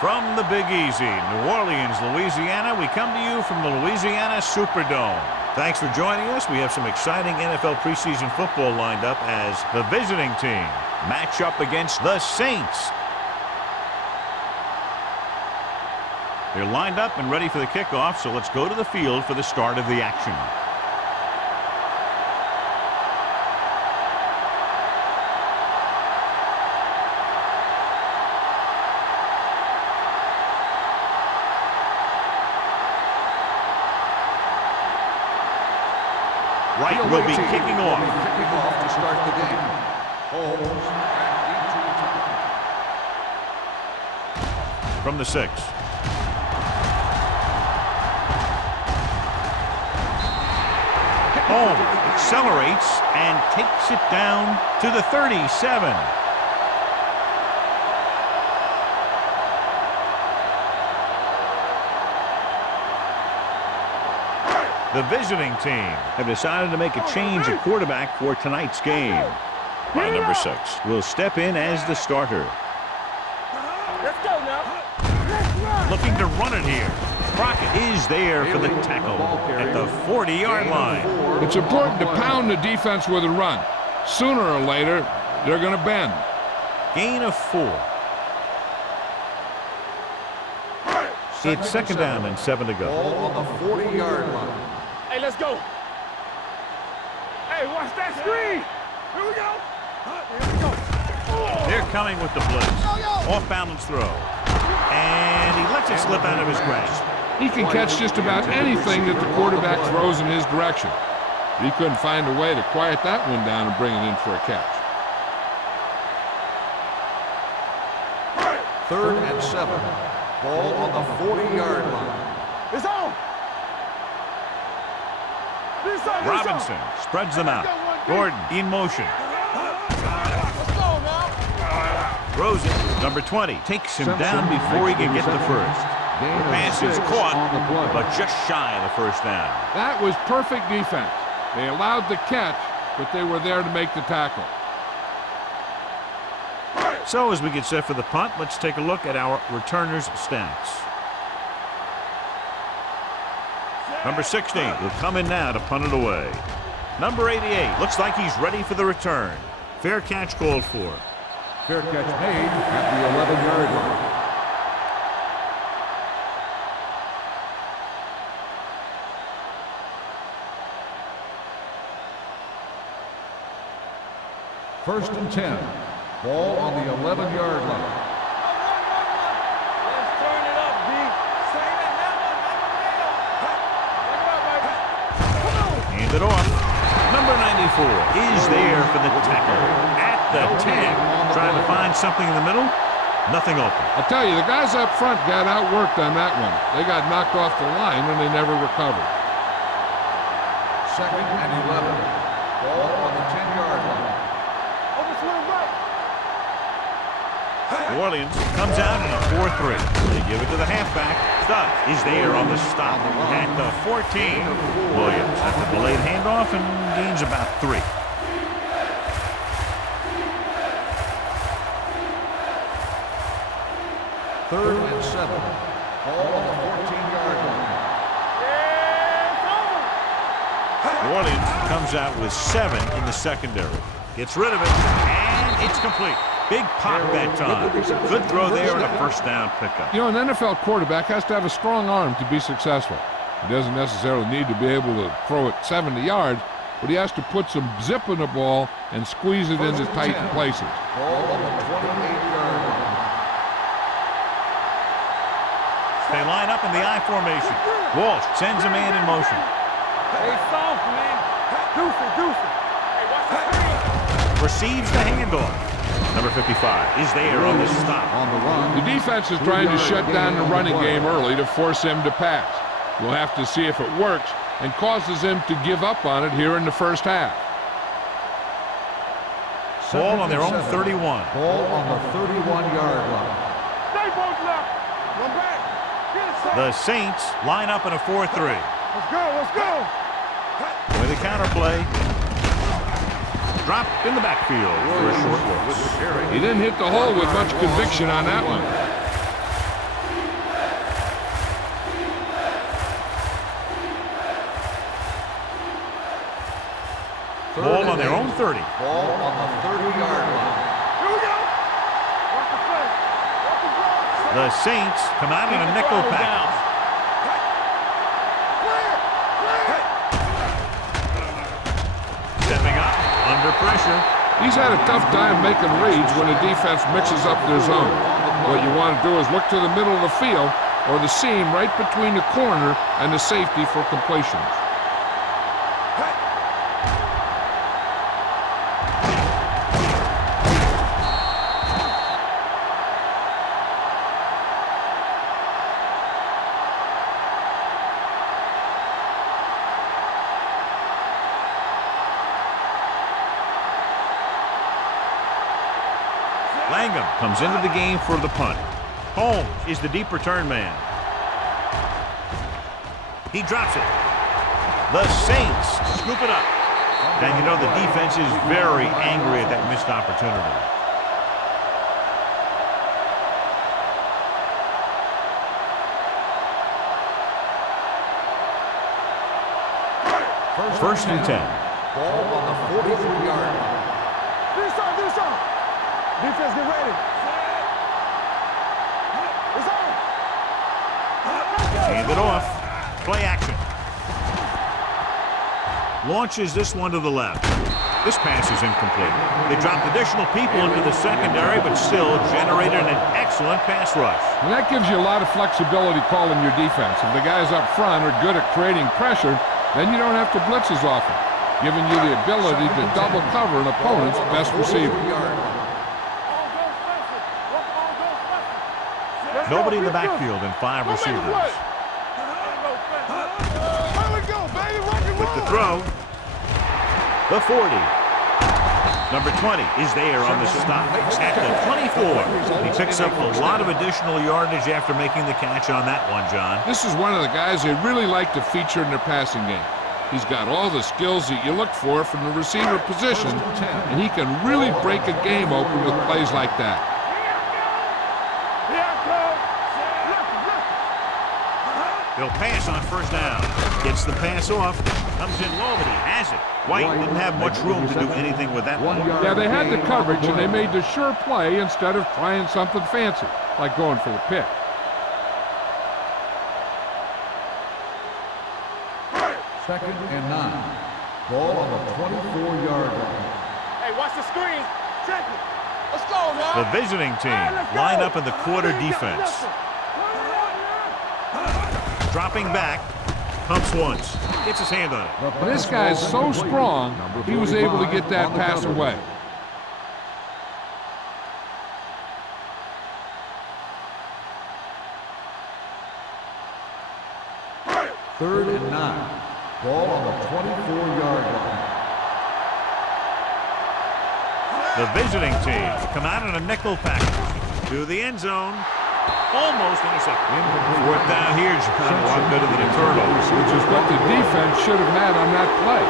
From the Big Easy, New Orleans, Louisiana, we come to you from the Louisiana Superdome. Thanks for joining us. We have some exciting NFL preseason football lined up as the visiting team match up against the Saints. They're lined up and ready for the kickoff, so let's go to the field for the start of the action. Right will be kicking off. To start the game. From the 6. Holmes accelerates and takes it down to the 37. The visiting team have decided to make a change at quarterback for tonight's game. My number 6 will step in as the starter. Let's go now. Looking to run it here. Crockett is there for the tackle at the 40-yard line. It's important to pound the defense with a run. Sooner or later, they're going to bend. Gain of 4. It's second down and 7 to go. Ball on the 40-yard line. Hey, let's go. Hey, watch that screen. Here we go. Here we go. They're coming with the blitz. Off-balance throw. And he lets it slip out of his grasp. He can catch just about anything that the quarterback throws in his direction. He couldn't find a way to quiet that one down and bring it in for a catch. 3rd and 7. Ball on the 40-yard line. It's on. Robinson spreads them out. Gordon in motion. Let's go now. Throws it. Number 20 takes him down before he can get the first. The pass is caught, but just shy of the first down. That was perfect defense. They allowed the catch, but they were there to make the tackle. So as we get set for the punt, let's take a look at our returners' stats. Number 16 will come in now to punt it away. Number 88 looks like he's ready for the return. Fair catch called for. Fair catch made at the 11-yard line. First and 10. Ball on the 11-yard line. Let's turn it up, B. Say that Hand it off. Number 94 is there for the tackle at the 10. Trying to find something in the middle. Nothing open. I'll tell you, the guys up front got outworked on that one. They got knocked off the line and they never recovered. 2nd and 11. Ball on the 10-yard line. New Orleans comes out in a 4-3. They give it to the halfback. Stubb is there on the stop at the 14. Williams at the delayed handoff and gains about 3. Third and 7. Ball on the 14-yard line. New Orleans comes out with 7 in the secondary. Gets rid of it, and it's complete. Big pop that time. Good throw there and a first down pickup. You know, an NFL quarterback has to have a strong arm to be successful. He doesn't necessarily need to be able to throw it 70 yards, but he has to put some zip in the ball and squeeze it into tight places. Ball on the 28-yard line. They line up in the I formation. Walsh sends a man in motion. Hey, soft, man. Deuce. Hey, watch the screen. Receives the handoff. Number 55 is there on the stop. On the run. The defense is trying to shut down the running game early to force him to pass. We'll have to see if it works and causes him to give up on it here in the first half. Ball on their own 31. Ball on the 31-yard line. Stay both left. One back. Get it, The Saints line up in a 4-3. Let's go. With a counterplay. Dropped in the backfield for a short loss. He didn't hit the hole with much conviction on that one. Ball on their own 30. Ball on the 30-yard line. Here we go. Watch the play. Watch the play. The Saints come out in a nickel package. Stepping up, under pressure. He's had a tough time making reads when the defense mixes up their zone. What you want to do is look to the middle of the field or the seam right between the corner and the safety for completions. Langham comes into the game for the punt. Holmes is the deep return man. He drops it. The Saints scoop it up. And you know the defense is very angry at that missed opportunity. First and 10. Ball on the 43-yard line. Do something. Defense, get ready. It's on. Hand it off. Play action. Launches this one to the left. This pass is incomplete. They dropped additional people into the secondary, but still generated an excellent pass rush. And that gives you a lot of flexibility calling your defense. If the guys up front are good at creating pressure, then you don't have to blitz as often, giving you the ability to double cover an opponent's best receiver. Nobody in the backfield and 5 receivers. With the throw, the 40. Number 20 is there on the stop at the 24. He picks up a lot of additional yardage after making the catch on that one, John. This is one of the guys they really like to feature in their passing game. He's got all the skills that you look for from the receiver position, and he can really break a game open with plays like that. He'll pass on first down. Gets the pass off. Comes in low, but he has it. White didn't have much room to do anything with that one. Yeah, they had the coverage, and they made the sure play instead of trying something fancy, like going for the pick. Second and 9. Ball on the 24-yard line. Hey, watch the screen. Check it. Let's go, man. The visiting team line up in the quarter defense. Dropping back, pumps once, gets his hand on it. This guy's so strong, he was able to get that pass away. Third and 9. Ball on the 24-yard line. The visiting team come out in a nickel package to the end zone. Almost intercepted. Fourth down here, John, a lot better than a turnover. Which is what the defense should have had on that play.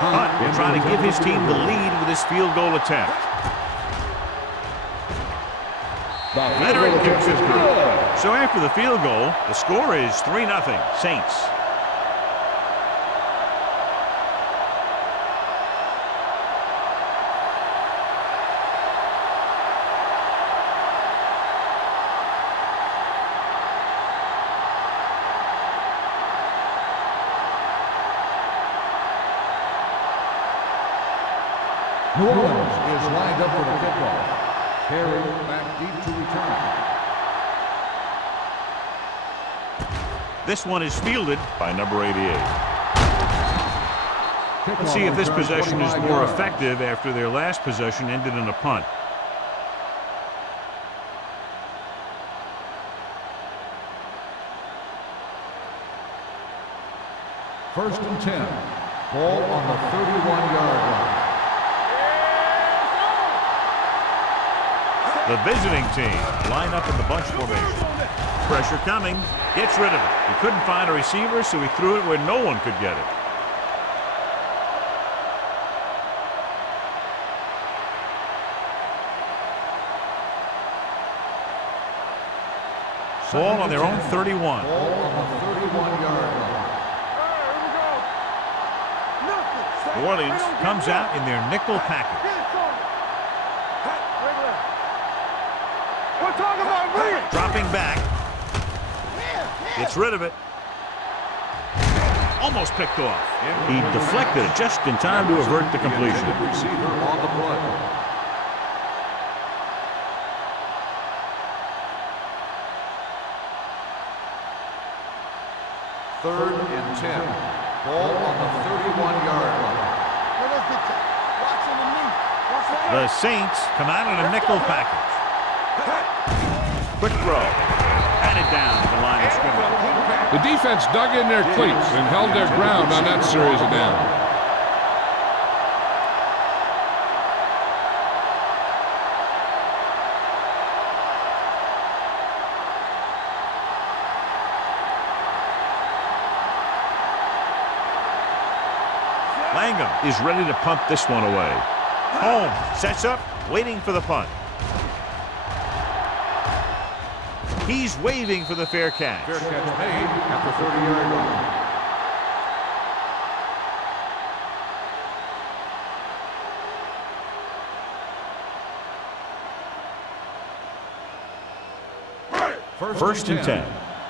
Hunt will try to give his team the lead with this field goal attempt. Veteran kicks it through. So after the field goal, the score is 3-0, Saints. New Orleans is lined up for the kickoff. Harry back deep to return. This one is fielded by number 88. Let's see if this possession is more effective after their last possession ended in a punt. First and 10. Ball on the 31-yard line. The visiting team line up in the bunch formation. Pressure coming. Gets rid of it. He couldn't find a receiver, so he threw it where no one could get it. Ball on their own 31. Ball on the 31-yard line. New Orleans comes out in their nickel package. We're talking about me. Dropping back. Gets rid of it. Almost picked off. He deflected it just in time to avert the completion. Receiver on the play. Third and 10. Ball on the 31-yard line. The Saints come out in a nickel package. Quick throw. Batted down at the line of scrimmage. The defense dug in their cleats and held their ground on that series of downs. Langham is ready to punt this one away. Holmes sets up, waiting for the punt. He's waving for the fair catch. Fair catch made at the 30-yard line. First and 10.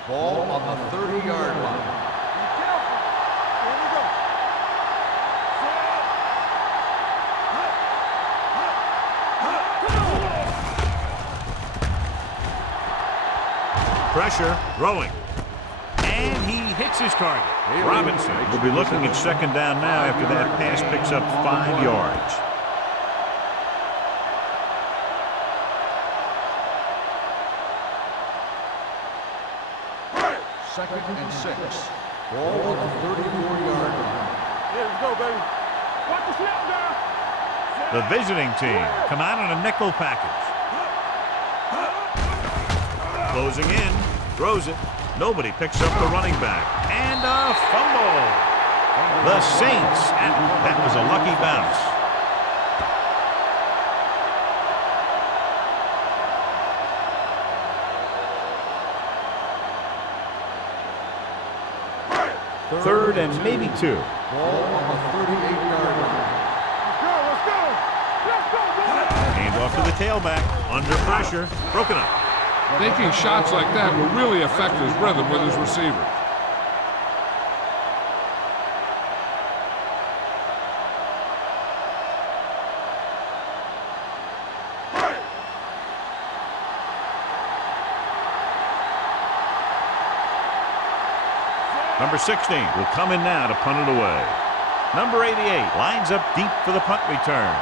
Ball on the 30-yard line. Pressure, throwing. And he hits his target. Robinson will be looking at second down now after that pass picks up 5 yards. Second and 6. Ball on the 34-yard line. Here we go, baby. Watch the snap down. The visiting team come out in a nickel package. Closing in, throws it. Nobody picks up the running back. And a fumble. The Saints, and that was a lucky bounce. Third and maybe 2. Ball on the 38-yard line. Let's go. Let's go, boy. Hand off to the tailback. Under pressure. Broken up. Taking shots like that will really affect his rhythm with his receiver. Number 16 will come in now to punt it away. Number 88 lines up deep for the punt return.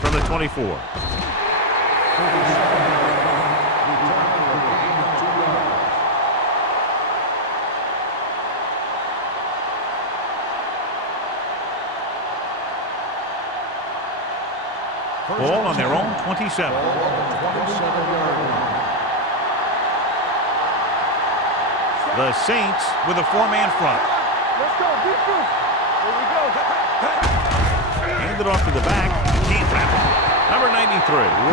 From the 24. Ball on their own 27. Ball on the 27-yard line. The Saints with a 4-man front. Let's go. Deep boost. Here we go. Handed off to the back. Can't wrap it. Number 93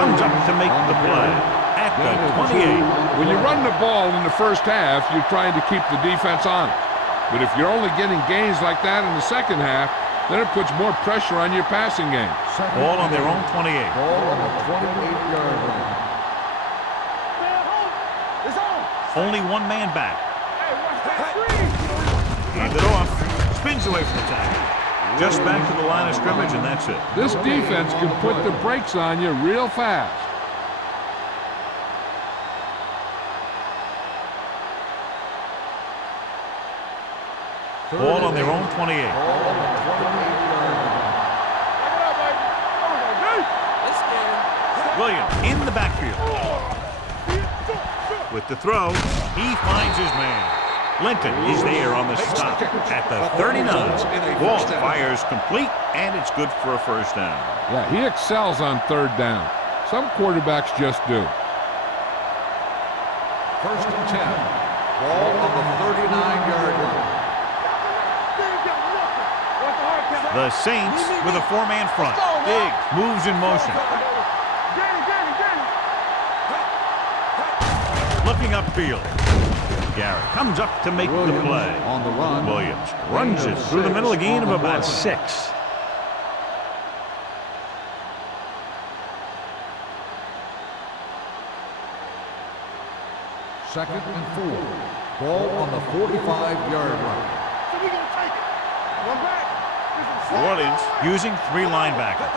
comes up to make the play at the 28. When you run the ball in the first half, you're trying to keep the defense honest. But if you're only getting gains like that in the second half, then it puts more pressure on your passing game. Ball on their own 28. Ball on the 28-yard line. It's on. Only one man back. Hey, watch that screen. Handed off. Spins away from the tackle. Just back to the line of scrimmage, and that's it. This defense can put the brakes on you real fast. Ball on their own 28. Ball on the 28-yard line. Williams in the backfield. With the throw, he finds his man. Linton is there on the stop at the 39. Ball fires complete, and it's good for a first down. Yeah, he excels on third down. Some quarterbacks just do. First and 10. Ball on the 39-yard line. The Saints with a 4-man front. Diggs moves in motion. Looking upfield. Garrett comes up to make the play. On the run. Williams runs it through the middle, a gain of about 6. Second and 4. Ball on the 45-yard line. New Orleans using 3 linebackers.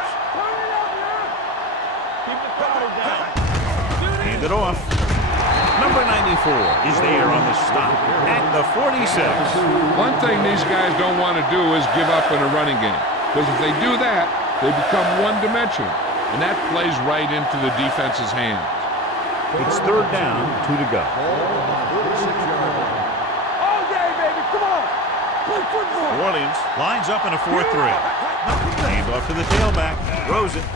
Hand it off. Number 94 is there on the stop at the 46. One thing these guys don't want to do is give up in a running game, because if they do that, they become one-dimensional, and that plays right into the defense's hands. It's 3rd down, 2 to go. Ball on the 46-yard line. All day, baby, come on. Play football. New Orleans lines up in a 4-3. Hand off to the tailback. Throws it.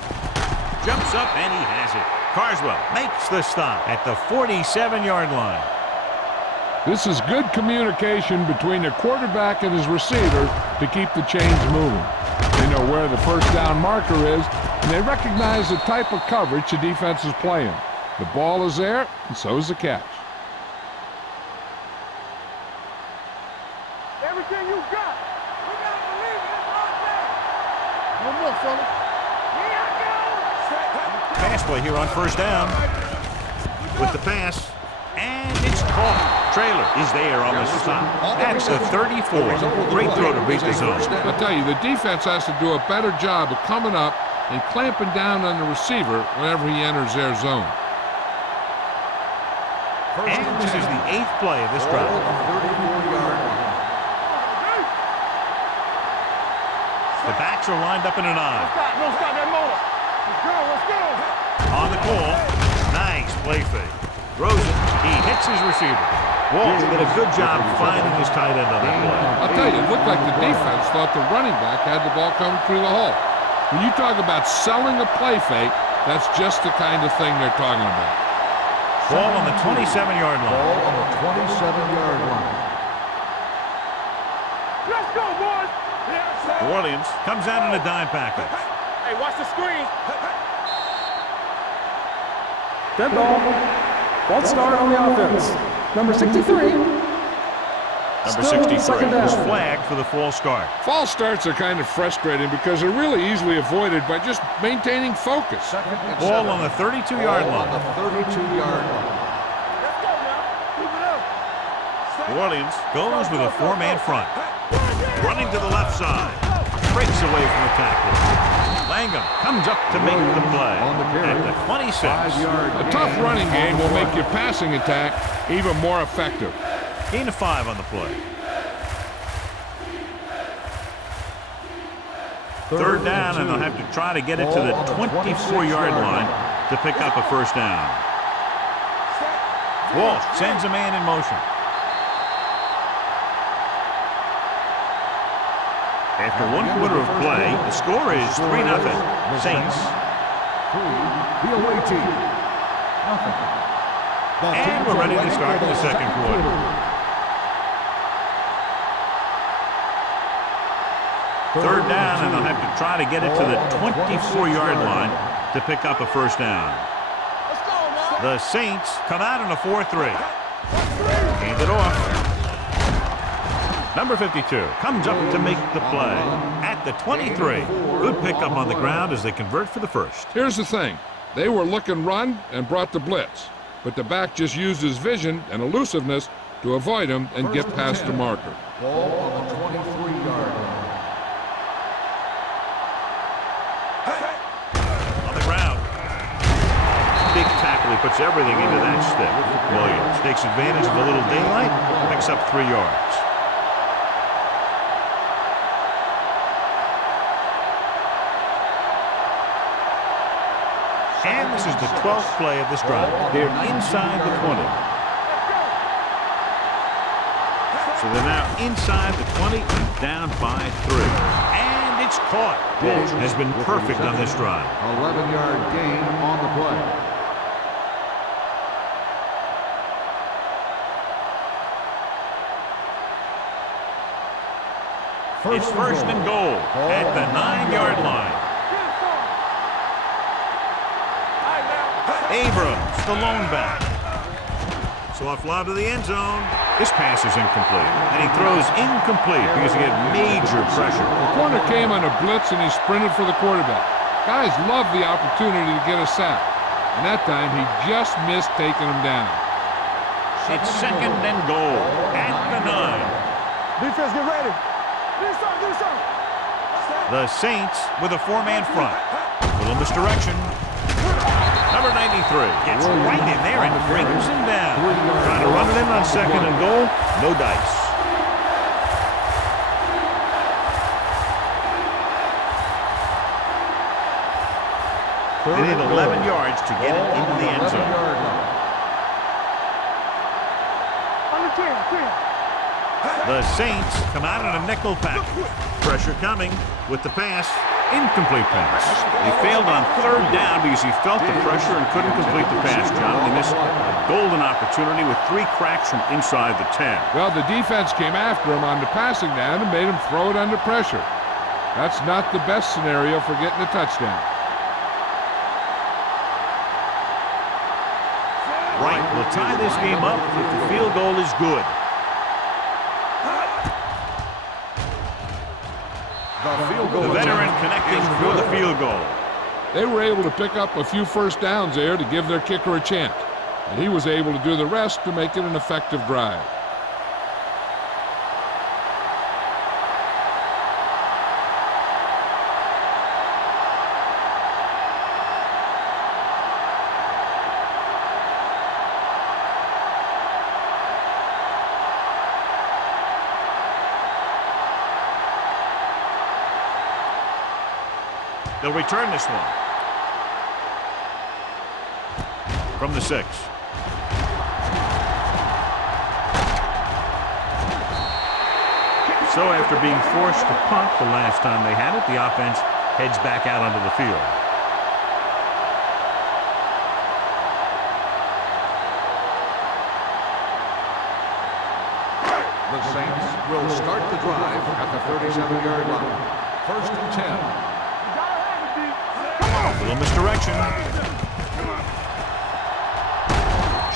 Jumps up, and he has it. Carswell makes the stop at the 47-yard line. This is good communication between the quarterback and his receiver to keep the chains moving. They know where the first down marker is, and they recognize the type of coverage the defense is playing. The ball is there, and so is the catch. Everything you got. We got to believe it. It's right there. No more, fella. Here I go. Pass play here on 1st down. With the pass. And it's caught. Trailer is there on the stop. That's the 34. Great throw to beat the zone. I'll tell you, the defense has to do a better job of coming up and clamping down on the receiver whenever he enters their zone. And this is the 8th play of this drive. 34-yard line. The backs are lined up in an I. Don't stop that motor. Let's go. On the call. Nice play fake. Throws it. He hits his receiver. Walsh did a good job finding his tight end on that play. I'll tell you, it looked like the defense thought the running back had the ball coming through the hole. When you talk about selling a play fake, that's just the kind of thing they're talking about. Ball on the 27-yard line. Ball on the 27-yard line. Let's go, boys. New Orleans comes out in a dime package. Hey, watch the screen. Dead ball. False start on the offense. Number 63. Number Still 63 second down. was flagged for the false start. False starts are kind of frustrating because they're really easily avoided by just maintaining focus. Second and Ball 7. on the 32-yard Ball on line. the 32-yard line. Let's go now. Keep it up. New Orleans goes with a 4-man front. Running to the left side. Breaks away from the tackle. Langham comes up to make the play On the carry. at the 26. 5-yard A tough running game will make your passing attack even more effective. Gain of 5 on the play. 3rd down, and they'll have to try to get it to the 24-yard line to pick up a 1st down. Walsh sends a man in motion. After 1 quarter of play, the score is 3-0. Saints. 3, the away team. Nothing. And we're ready to start the 2nd quarter. 3rd down, and they'll have to try to get it to the 24-yard line to pick up a 1st down. The Saints come out in a 4-3. Hand it off. Number 52 comes up to make the play at the 23. Good pickup on the ground as they convert for the 1st. Here's the thing. They were looking run and brought the blitz, but the back just used his vision and elusiveness to avoid him and get past the marker. Ball on the 23-yard line. On the ground. Big tackle. He puts everything into that stick. Williams takes advantage of a little daylight, picks up 3 yards. And this is the 12th play of this drive. They're inside the 20. So they're now inside the 20 and down by 3. And it's caught. Walsh has been perfect on this drive. 11-yard gain on the play. It's 1st and goal at the 9-yard line. Abrams, the lone back. Soft lob to the end zone. This pass is incomplete. And he throws incomplete because he had major pressure. The corner came on a blitz and he sprinted for the quarterback. Guys love the opportunity to get a sack. And that time he just missed taking him down. It's second and goal at the 9. Defense, get ready. Do something. The Saints with a 4-man front. Little misdirection. Number 93 gets right in there and brings him down. Trying to run it in on second and goal. No dice. They need 11 yards to get it into the end zone. On the 10. The Saints come out in a nickel pack. Pressure coming with the pass. Incomplete pass. He failed on third down because he felt the pressure and couldn't complete the pass, John. They missed a golden opportunity with 3 cracks from inside the 10. Well, the defense came after him on the passing down and made him throw it under pressure. That's not the best scenario for getting a touchdown. Wright will tie this game up if the field goal is good. The veteran connecting for the field goal. They were able to pick up a few first downs there to give their kicker a chance. And he was able to do the rest to make it an effective drive. They'll return this one. From the 6. So after being forced to punt the last time they had it, the offense heads back out onto the field. The Saints will start the drive at the 37-yard line. First and 10. A little misdirection.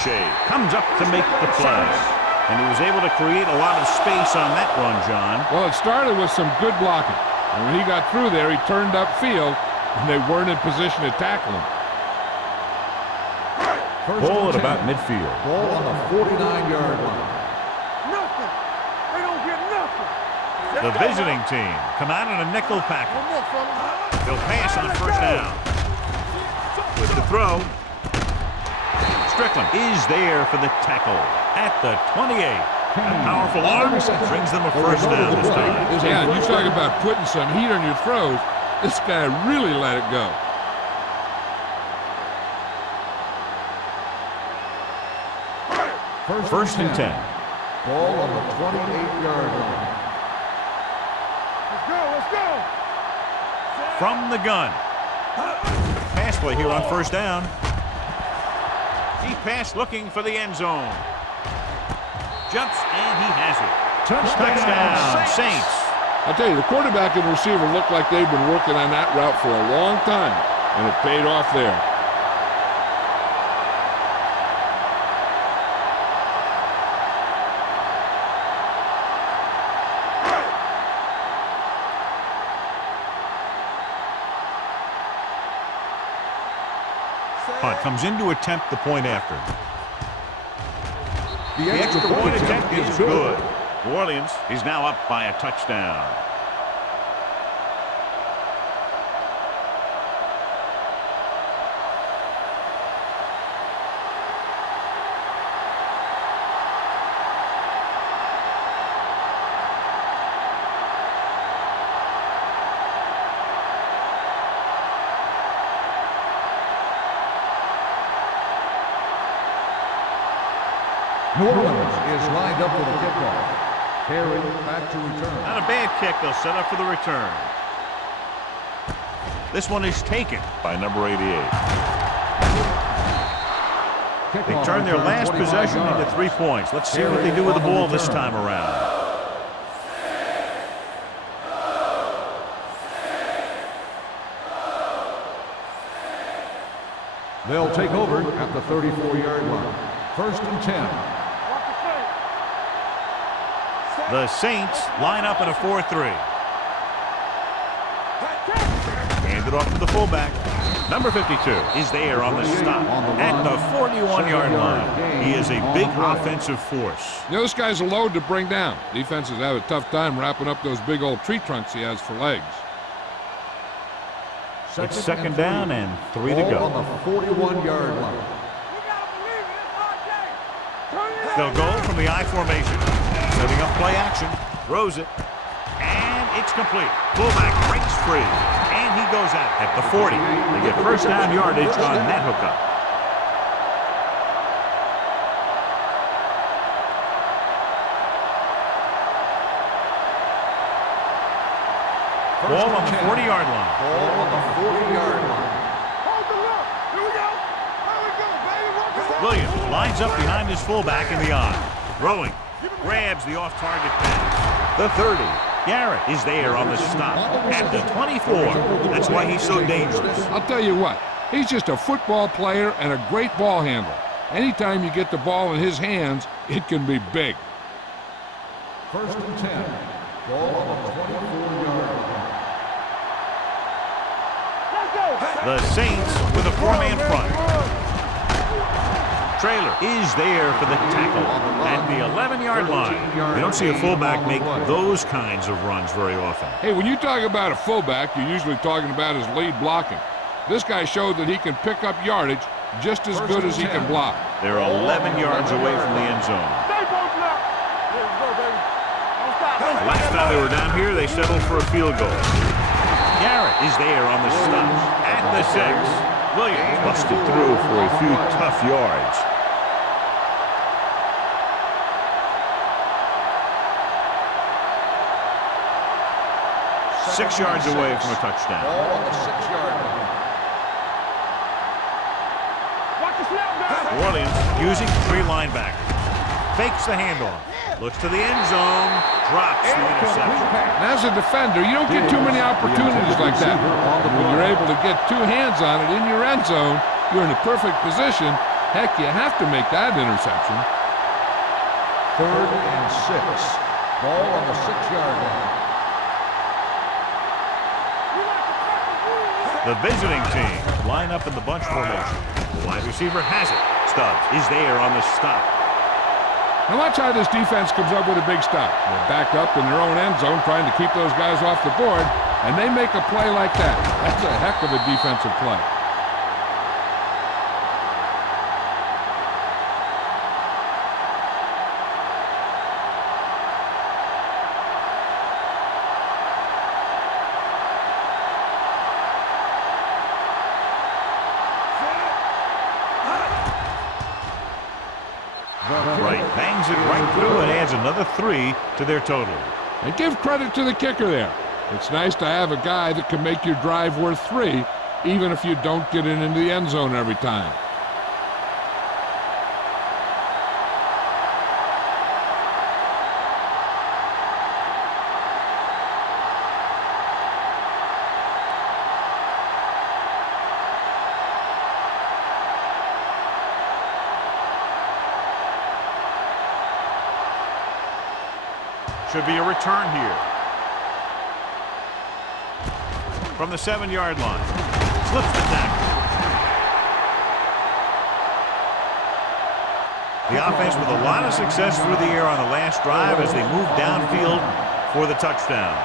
Shea comes up to make the play. And he was able to create a lot of space on that run, John. Well, it started with some good blocking. And when he got through there, he turned upfield, and they weren't in position to tackle him. Ball at about midfield. Ball on the 49-yard line. Nothing. They don't get nothing. The visiting team come out in a nickel package. They'll pass on first down. With the throw, Strickland is there for the tackle at the 28. A powerful arm brings them a first down this time. Yeah, and you talk about putting some heat on your throws. This guy really let it go. First and 10. Ball on the 28-yard line. Let's go. From the gun. Pass play here on first down. Deep pass looking for the end zone. Jumps and he has it. Touchdown, Saints. I'll tell you, the quarterback and receiver looked like they've been working on that route for a long time, and it paid off there. Punt comes in to attempt the point after. The extra point attempt is good. New Orleans is now up by a touchdown. New Orleans is lined up for the kickoff. Harry back to return. Not a bad kick. They'll set up for the return. This one is taken by number 88. They turn their last possession into 3 points. Let's see what they do with the ball this time around. They'll take over at the 34-yard line. 1st and 10. The Saints line up in a 4-3. Hand it off to the fullback. Number 52 is there on the stop at the 41-yard line. He is a big offensive force. You know, this guy's a load to bring down. Defenses have a tough time wrapping up those big old tree trunks he has for legs. It's 2nd down and 3 to go. On the 41-yard line. They'll go from the I formation. Setting up play action. Throws it. And it's complete. Fullback breaks free. And he goes out at the 40. They get 1st down yardage on that hookup. Ball on the 40-yard line. Ball on the 40-yard line. Williams lines up behind his fullback in the I. Throwing. Grabs the off-target pass. The 30. Garrett is there on the stop at the 24. That's why he's so dangerous. I'll tell you what, he's just a football player and a great ball handler. Anytime you get the ball in his hands, it can be big. 1st and 10. Ball on the 24-yard line. The Saints with a 4-man front. Traylor is there for the tackle at the 11-yard line. You don't see a fullback make those kinds of runs very often. Hey, when you talk about a fullback, you're usually talking about his lead blocking. This guy showed that he can pick up yardage just as good as he can block. They're 11 yards away from the end zone. Last time they were down here, they settled for a field goal. Garrett is there on the stop at the 6. Williams busted through for a few tough yards. Six yards away from a touchdown. Ball on the 6-yard line. New Orleans using 3 linebackers. Fakes the handoff. Looks to the end zone. Drops the interception. And as a defender, you don't get too many opportunities like that. When you're able to get 2 hands on it in your end zone, you're in a perfect position. Heck, you have to make that interception. 3rd and 6. Ball on the 6-yard line. The visiting team line up in the bunch formation. The wide receiver has it. Stubbs is there on the stop. Now watch how this defense comes up with a big stop. They're backed up in their own end zone trying to keep those guys off the board, and they make a play like that. That's a heck of a defensive play. Right, bangs it right through and adds another 3 to their total. And give credit to the kicker there. It's nice to have a guy that can make your drive worth 3, even if you don't get it into the end zone every time. Should be a return here. From the 7-yard line. Slips the tackle. The offense with a lot of success through the air on the last drive as they move downfield for the touchdown.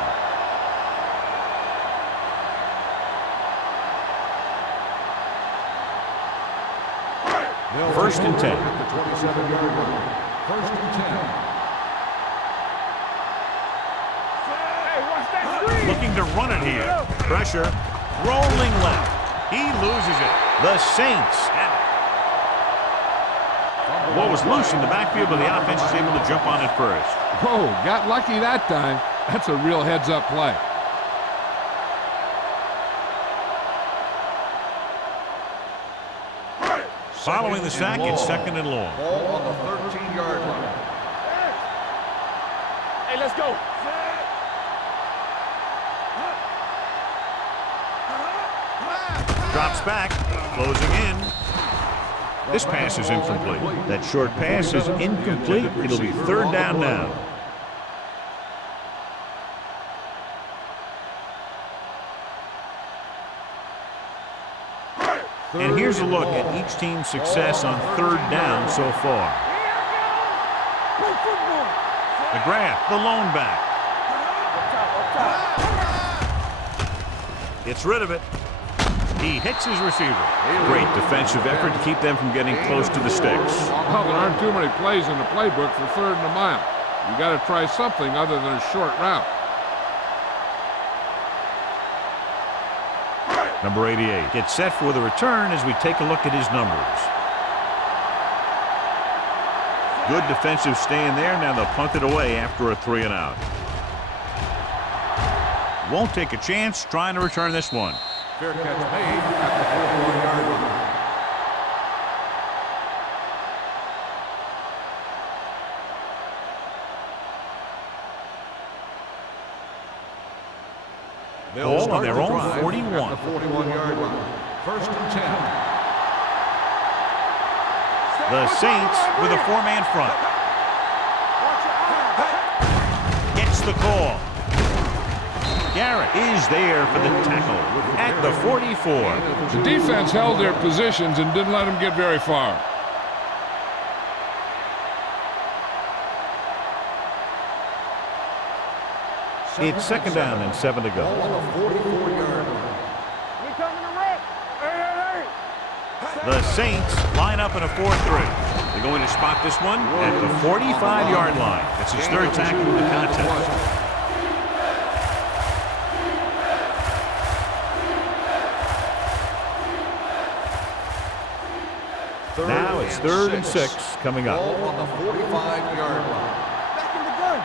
First and 10. At the 27-yard line. 1st and 10. Looking to run it here. Pressure. Rolling left. He loses it. The Saints have it. Ball was loose in the backfield, but the offense is able to jump on it first. Whoa, got lucky that time. That's a real heads-up play. Following the sack, it's 2nd and long. Ball on the 13-yard line. Hey, let's go. Drops back, closing in. This pass is incomplete. That short pass is incomplete. It'll be third down now. And here's a look at each team's success on third down so far. McGrath, the lone back. Gets rid of it. He hits his receiver. Great defensive effort to keep them from getting close to the sticks. Well, there aren't too many plays in the playbook for third and a mile. You got to try something other than a short route. Number 88 gets set for the return as we take a look at his numbers. Good defensive stand there. Now they'll punt it away after a 3 and out. Won't take a chance trying to return this one. Fair catch made at the 41-yard line. Ball on their own 41. At the 41-yard line. First and 10. The Saints with a 4-man front. Gets the call. Garrett is there for the tackle at the 44. The defense held their positions and didn't let them get very far. It's second down and 7 to go. Ball on the 44-yard line. We coming to wreck. Hey. The Saints line up in a 4-3. They're going to spot this one at the 45-yard line. That's his third tackle of the contest. Now it's third and 6 coming up. Ball on the 45-yard line. Back in the gun.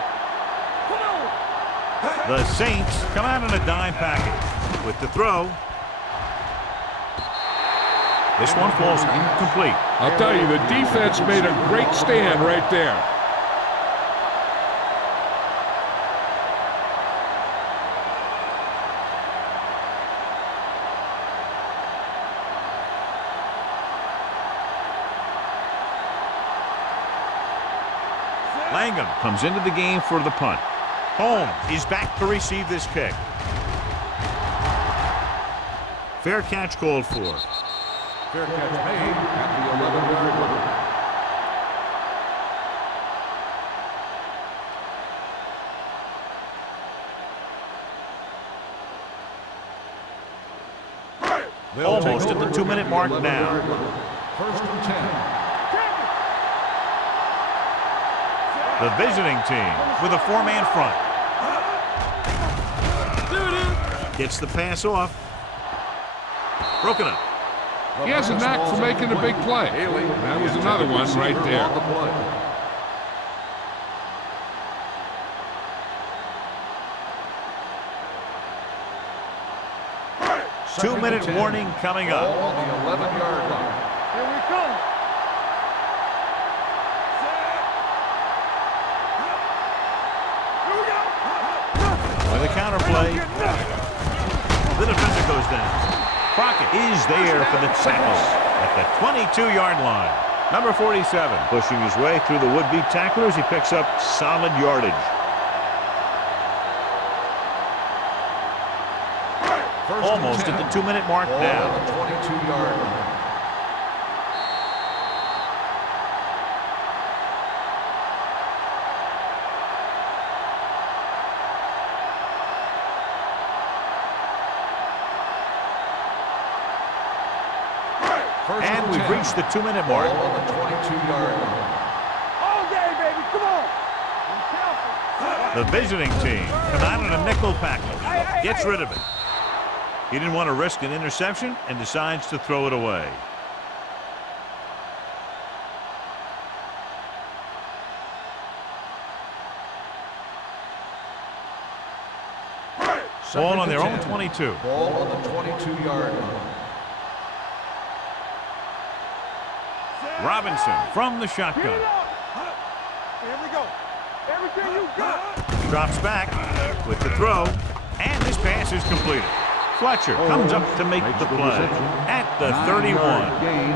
Come on. The Saints come out in a dime package with the throw. This one falls incomplete. I'll tell you, the defense made a great stand right there. Langham comes into the game for the punt. Holmes is back to receive this kick. Fair catch called for. Fair catch made at the 11-yard line. Almost at the 2-minute mark now. First and 10. The visiting team with a 4-man front. Gets the pass off. Broken up. He has a knack for making a big play. That was another one right there. 2-minute warning coming up. Ball on the 11-yard line. Here we come. With a counter play, the defender goes down. Crockett is there for the tackle at the 22-yard line. Number 47 pushing his way through the would-be tacklers. He picks up solid yardage. Almost at the 2-minute mark Ball now. on the 22-yard line. And we've reached the 2-minute mark. Ball on the 22-yard line. All day, baby. Come on. Be careful. The visiting team come out in a nickel package. Gets rid of it. He didn't want to risk an interception and decides to throw it away. Ball on their own 22. Ball on the 22-yard line. Robinson from the Get shotgun. it up. Here we go. Everything you got. Drops back with the throw. And this pass is completed. Fletcher comes up to make the play at the 31.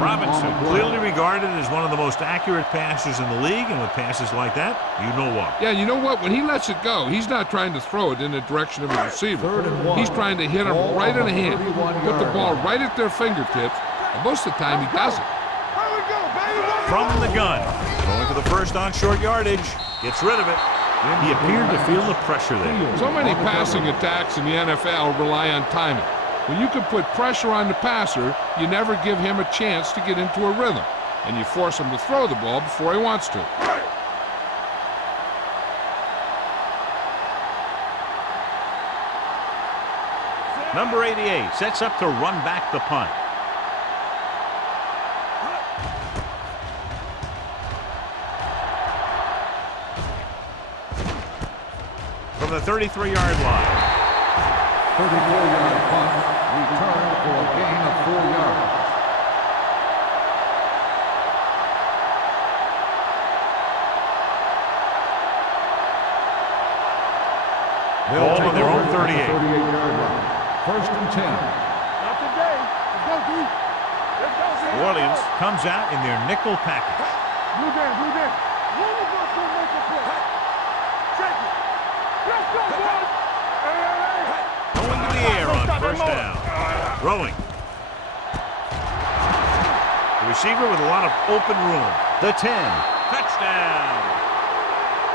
Robinson, clearly regarded as one of the most accurate passers in the league, and with passes like that, you know what. Yeah, you know what? When he lets it go, he's not trying to throw it in the direction of his receiver. He's trying to hit them right in the hand, put the ball right at their fingertips, and most of the time he doesn't. From the gun, going for the first on short yardage, gets rid of it. He appeared to feel the pressure there. So many passing attacks in the NFL rely on timing. When you can put pressure on the passer, you never give him a chance to get into a rhythm, and you force him to throw the ball before he wants to. Number 88 sets up to run back the punt. From the 33-yard line. 34-yard punt, return for a gain of 4 yards. Ball on their own 38. 38-yard line. First and 10. Not today. Let's go, D. Let's go, D. New Orleans comes out in their nickel package. Blue down, blue down. One of us will make a play. Check it. Let's go, boys. Hey. Going to the air on first down. Throwing. The receiver with a lot of open room. The 10. Touchdown.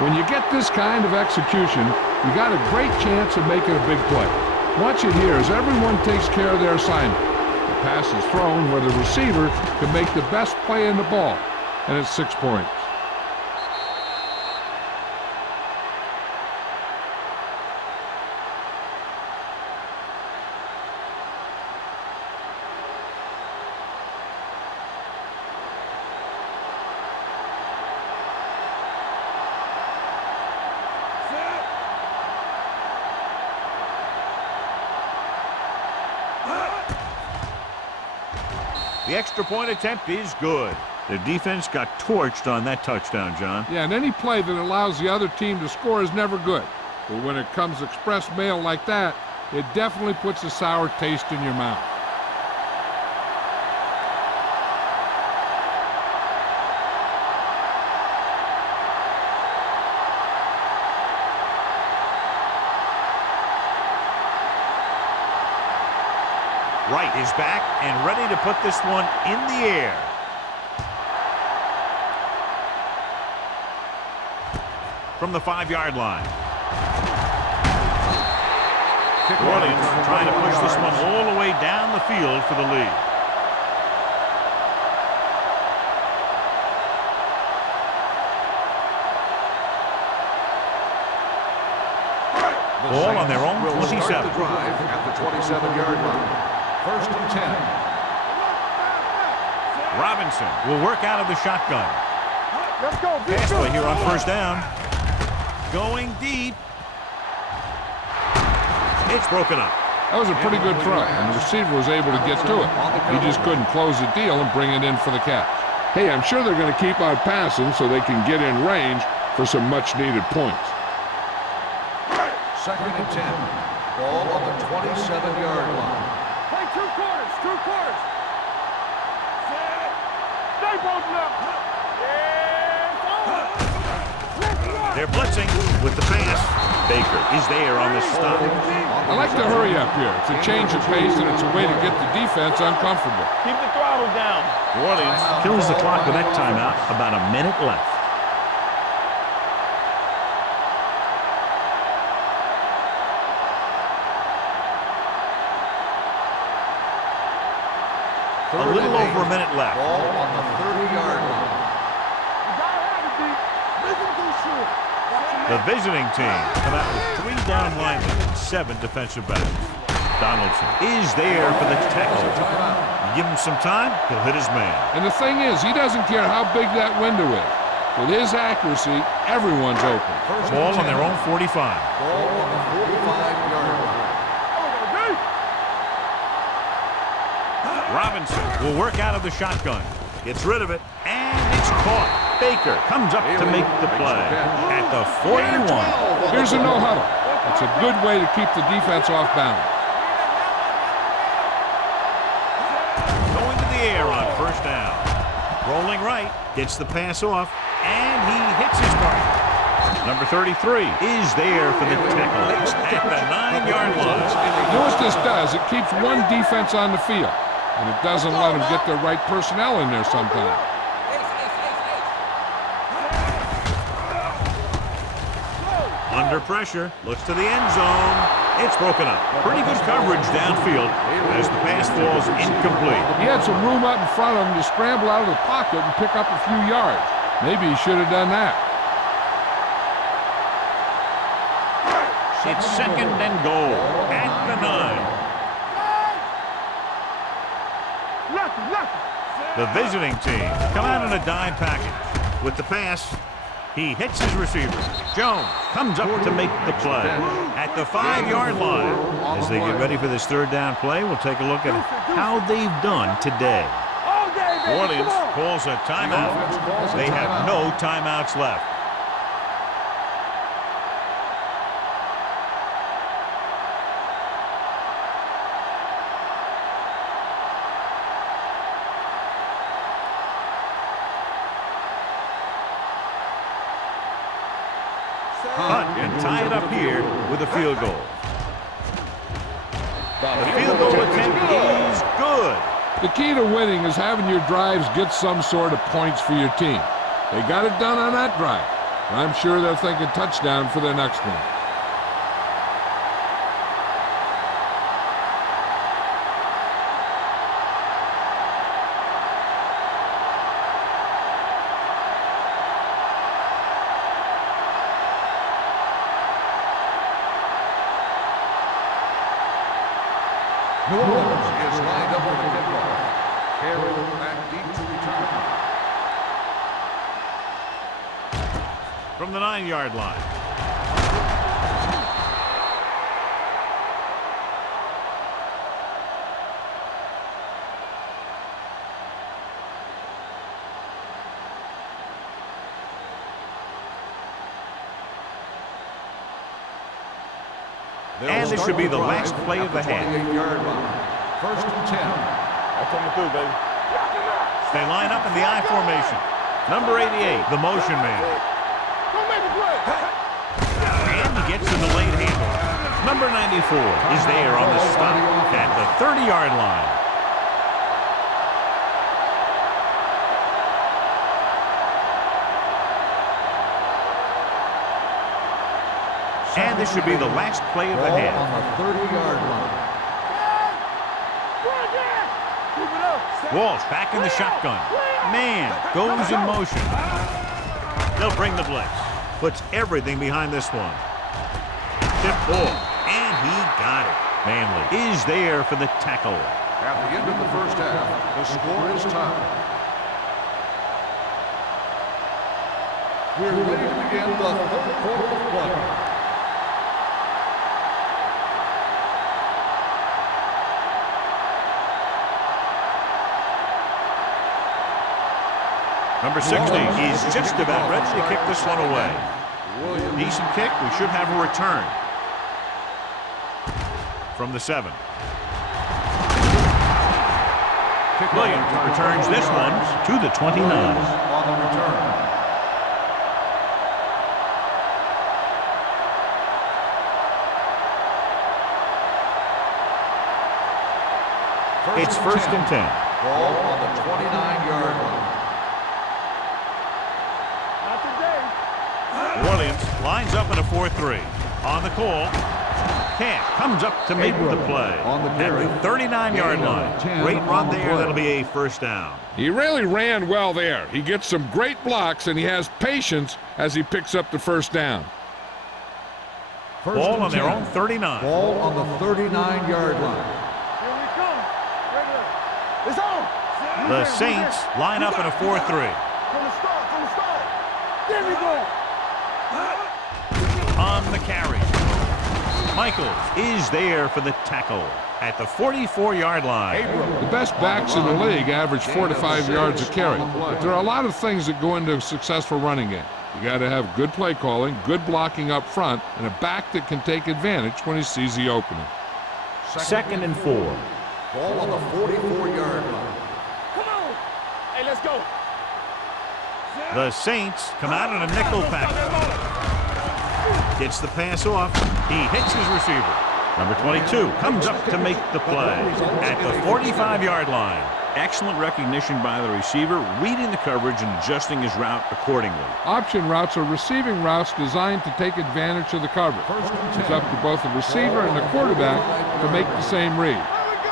When you get this kind of execution, you got a great chance of making a big play. Watch it here as everyone takes care of their assignment. The pass is thrown where the receiver can make the best play in the ball, and it's 6 points. The extra point attempt is good. Their defense got torched on that touchdown, John. Yeah, and any play that allows the other team to score is never good. But when it comes express mail like that, it definitely puts a sour taste in your mouth. Wright is back and ready to put this one in the air. From the 5-yard line. New Orleans trying to push this one all the way down the field for the lead. Ball on their own 27. Drive at the 27-yard line. First and 10. Robinson will work out of the shotgun. Let's go. Pass play here on first down. Going deep. It's broken up. That was a pretty good throw, and the receiver was able to get to it. He just couldn't close the deal and bring it in for the catch. Hey, I'm sure they're going to keep on passing so they can get in range for some much-needed points. Second and 10. Ball on the 27-yard line. Play 2 quarters, 2 quarters. Stay bolted up. They're blitzing with the pass. Baker is there on the stop. I like to hurry up here. It's a change of pace, and it's a way to get the defense uncomfortable. Keep the throttle down. New Orleans kills the clock with that timeout. About a minute left. A little over a minute left. Ball on the 30-yard line. The visiting team come out with 3 down linemen and 7 defensive backs. Donaldson is there for the tackle. You give him some time, he'll hit his man. And the thing is, he doesn't care how big that window is. With his accuracy, everyone's open. Ball on their own 45. Ball on the 45-yard line. Robinson will work out of the shotgun. Gets rid of it, and it's caught. Baker comes up to make the play at the 41. Here's a no-huddle. It's a good way to keep the defense off balance. first down. Rolling right, gets the pass off, and he hits his target. Number 33 is there for the tackle at the 9-yard line. You know what this does? It keeps one defense on the field, and it doesn't let them get the right personnel in there sometimes. Under pressure, looks to the end zone. It's broken up. Pretty good coverage downfield as the pass falls incomplete. He had some room out in front of him to scramble out of the pocket and pick up a few yards. Maybe he should have done that. It's second and goal at the 9. The visiting team come out in a dime package. With the pass, he hits his receiver. Jones comes up to make the play at the 5-yard line. As they get ready for this third down play, we'll take a look at how they've done today. New Orleans calls a timeout. They have no timeouts left. Hunt can tie it up here with a field goal. The field goal attempt is good. The key to winning is having your drives get some sort of points for your team. They got it done on that drive. And I'm sure they're thinking touchdown for their next one. New Orleans is lined up for the kickoff. Carry back deep to return. From the 9-yard line. And this should be the last play of the half. 28-yard line. First and 10. I'm coming through, baby. They line up in the I formation. Number 88, the motion man. Don't make a play. And he gets the delayed handle. Number 94 is there on the stop at the 30-yard line. And this should be the last play of the Ball half. on the 30-yard line. Walsh back in the shotgun. Man goes in motion. They'll bring the blitz. Puts everything behind this one. Tip ball. And he got it. Manley is there for the tackle. At the end of the first half, the score is tied. We're ready to begin the third quarter of play. Number 60 is just about ready to kick this one away. Decent kick. We should have a return. From the 7. Williams returns this one to the 29. On the return. It's first and 10. Ball on the 29-yard line. New Orleans lines up in a 4-3. On the call, Camp comes up to make the play on the at the 39-yard line. Great run there. That'll be a first down. He really ran well there. He gets some great blocks, and he has patience as he picks up the first down. Ball on their own 39. Ball on the 39-yard line. Here we come. Right there. It's on. The Saints line up in a 4-3. From the start. There we go. On the carry, Michaels is there for the tackle at the 44-yard line. The best backs in the league average 4 to 5 yards a carry. But there are a lot of things that go into a successful running game. You got to have good play calling, good blocking up front, and a back that can take advantage when he sees the opening. Second and 4. Ball on the 44-yard line. Come on. Hey, let's go. The Saints come out in a nickel package. Gets the pass off. He hits his receiver. Number 22 comes up to make the play at the 45-yard line. Excellent recognition by the receiver, reading the coverage and adjusting his route accordingly. Option routes are receiving routes designed to take advantage of the coverage. It's up to both the receiver and the quarterback to make the same read.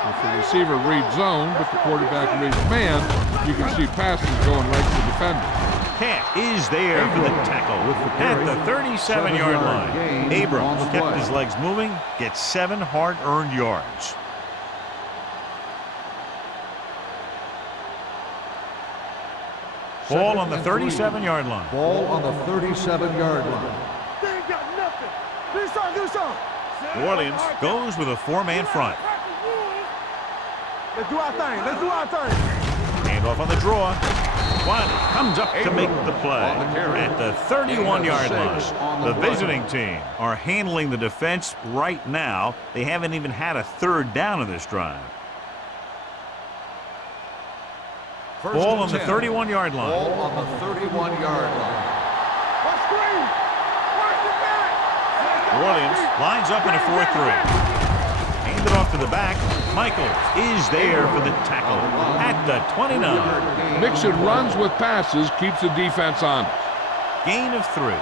If the receiver reads zone, but the quarterback reads man, you can see passes going right to the defender. Cat is there for the tackle at the 37-yard line. Abrams kept his legs moving, gets 7 hard-earned yards. Ball on the 37-yard line. Ball on the 37-yard line. They ain't got nothing. Do something. New Orleans goes with a 4-man front. Let's do our thing. Let's do our thing. Hand off on the draw. Wiley comes up to make the play at the 31-yard line. The visiting team are handling the defense right now. They haven't even had a third down in this drive. Ball on the 31-yard line. Ball on the 31-yard line. What screen? Where's the back? New Orleans lines up in a 4-3. Handed off to the back. Michaels is there for the tackle at the 29. Mixing runs with passes keeps the defense honest. Gain of 3.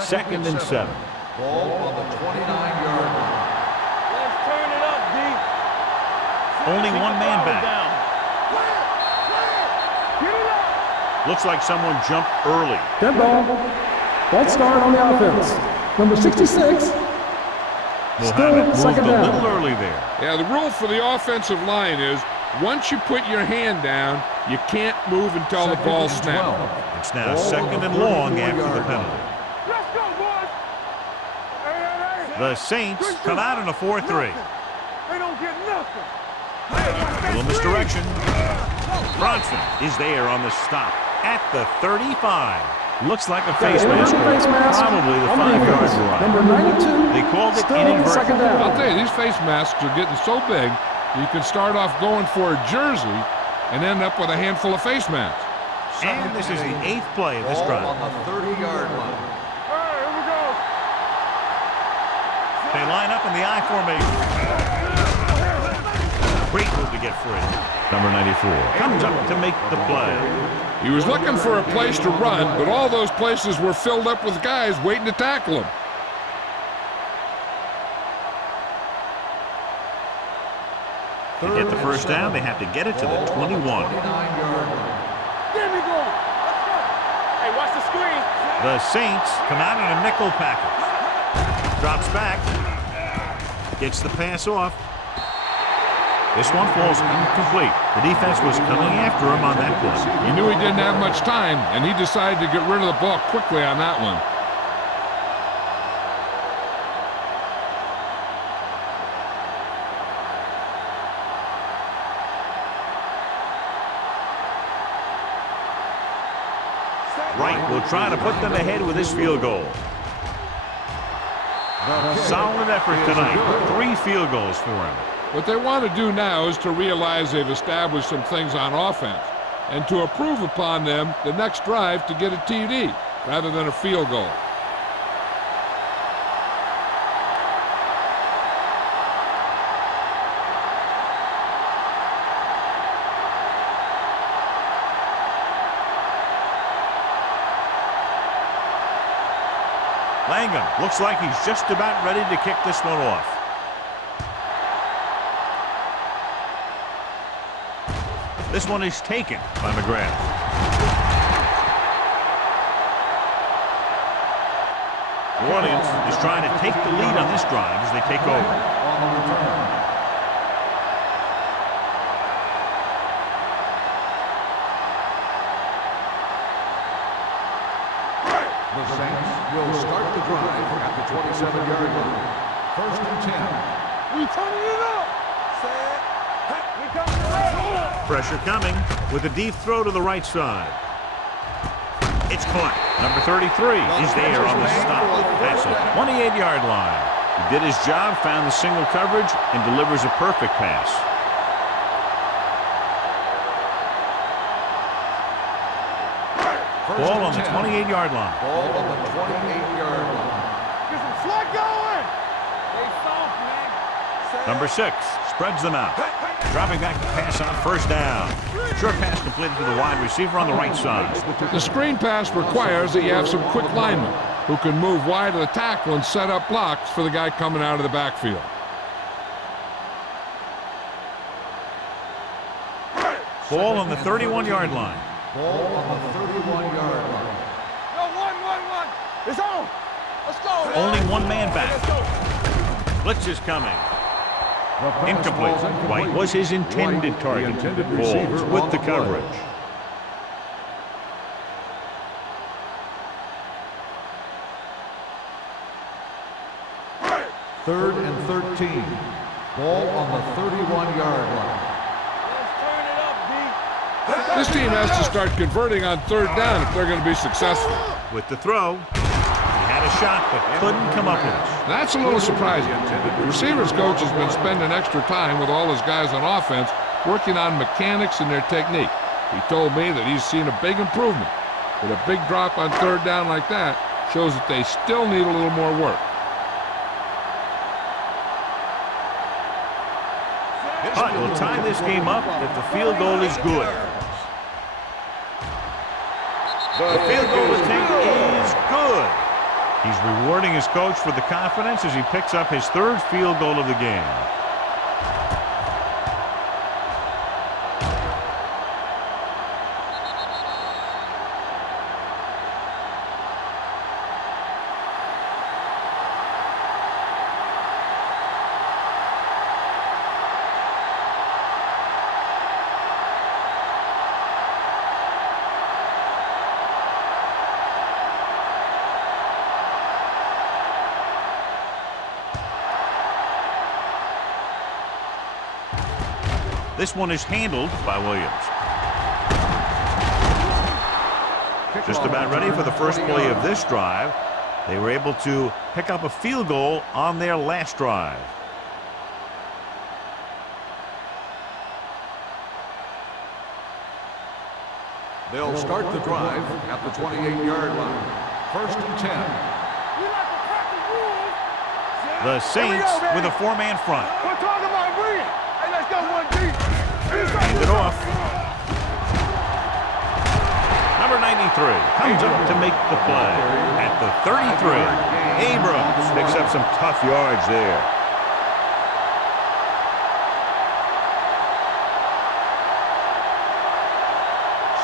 Second and 7. Ball on the 29-yard line. Let's turn it up, D. Only one man back. Get it up. Looks like someone jumped early. Dead ball. False start on the offense. Number 66. Mohammed moved second a down. little early there. Yeah, the rule for the offensive line is once you put your hand down, you can't move until the ball snapped. It's now second and long after the penalty. Let's go, boys. Hey. The Saints come out in a 4-3. They don't get nothing. A little misdirection. Bronson is there on the stop at the 35. Looks like a face mask. Probably the 5-yard line. Number 92. They called it Still inadvertent. second down. I'll tell you, these face masks are getting so big, you can start off going for a jersey and end up with a handful of face masks. And this is the 8th play of this Ball drive. on the 30-yard line. Hey, here we go. They line up in the I formation. Great move to get free. Number 94 comes up to make the play. He was looking for a place to run, but all those places were filled up with guys waiting to tackle him. To get the first down, they have to get it to the 21. 29-yard line. There we go. Hey, watch the screen. The Saints come out in a nickel package. Drops back. Gets the pass off. This one falls incomplete. The defense was coming after him on that play. He knew he didn't have much time, and he decided to get rid of the ball quickly on that one. Wright will try to put them ahead with this field goal. Solid effort tonight. 3 field goals for him. What they want to do now is to realize they've established some things on offense and to improve upon them the next drive to get a TD rather than a field goal. Langham looks like he's just about ready to kick this one off. This one is taken by McGrath. New Orleans is trying to take the lead on this drive as they take over. On the return. The Saints will start the drive at the 27-yard line. First and 10. We turning it up. We coming around. Pressure coming with a deep throw to the right side. It's caught. Number 33 is there on the stop. That's a 28-yard line. He did his job, found the single coverage, and delivers a perfect pass. Ball on the 28-yard line. Ball on the 28-yard line. Get some slug going. They soft, man. Number 6 spreads them out. Dropping back to pass on first down. Short pass completed to the wide receiver on the right side. The screen pass requires that you have some quick linemen who can move wide of the tackle and set up blocks for the guy coming out of the backfield. Ball on the 31-yard line. Ball on the 31-yard line. Go, one. It's on. Let's go. Only one man back. Blitz is coming. Incomplete. White was his intended target. Balls with the coverage. Third and 13. Ball on the 31-yard line. Let's turn it up, D. This team has to start converting on third down if they're going to be successful. With the throw, he had a shot but couldn't come up with it. That's a little surprising. The receivers coach has been spending extra time with all his guys on offense working on mechanics and their technique. He told me that he's seen a big improvement. But a big drop on third down like that shows that they still need a little more work. Hunt will tie this game up if the field goal is good. The field goal attempt is good. He's rewarding his coach for the confidence as he picks up his third field goal of the game. This one is handled by Williams. Just about ready for the first play of this drive. They were able to pick up a field goal on their last drive. They'll start the drive at the 28-yard line. First and 10. We like to crack the rules. The Saints with a four-man front. We're talking about brilliant. Hey, let's go, 1D. Hand it off. Number 93 comes up to make the play. At the 33, Abrams picks up some tough yards there.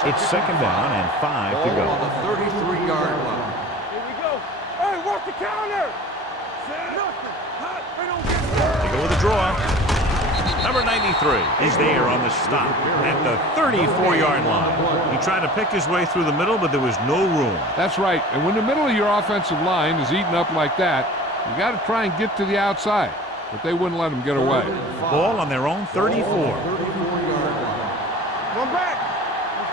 It's second down and 5 to go. Ball on the 33-yard line. Here we go. Hey, what's the counter? Nothing. They don't get They go with a draw. Number 93 is there on the stop at the 34-yard line. He tried to pick his way through the middle, but there was no room. That's right. And when the middle of your offensive line is eaten up like that, you got to try and get to the outside. But they wouldn't let him get away. Ball on their own 34. 34-yard line. One back.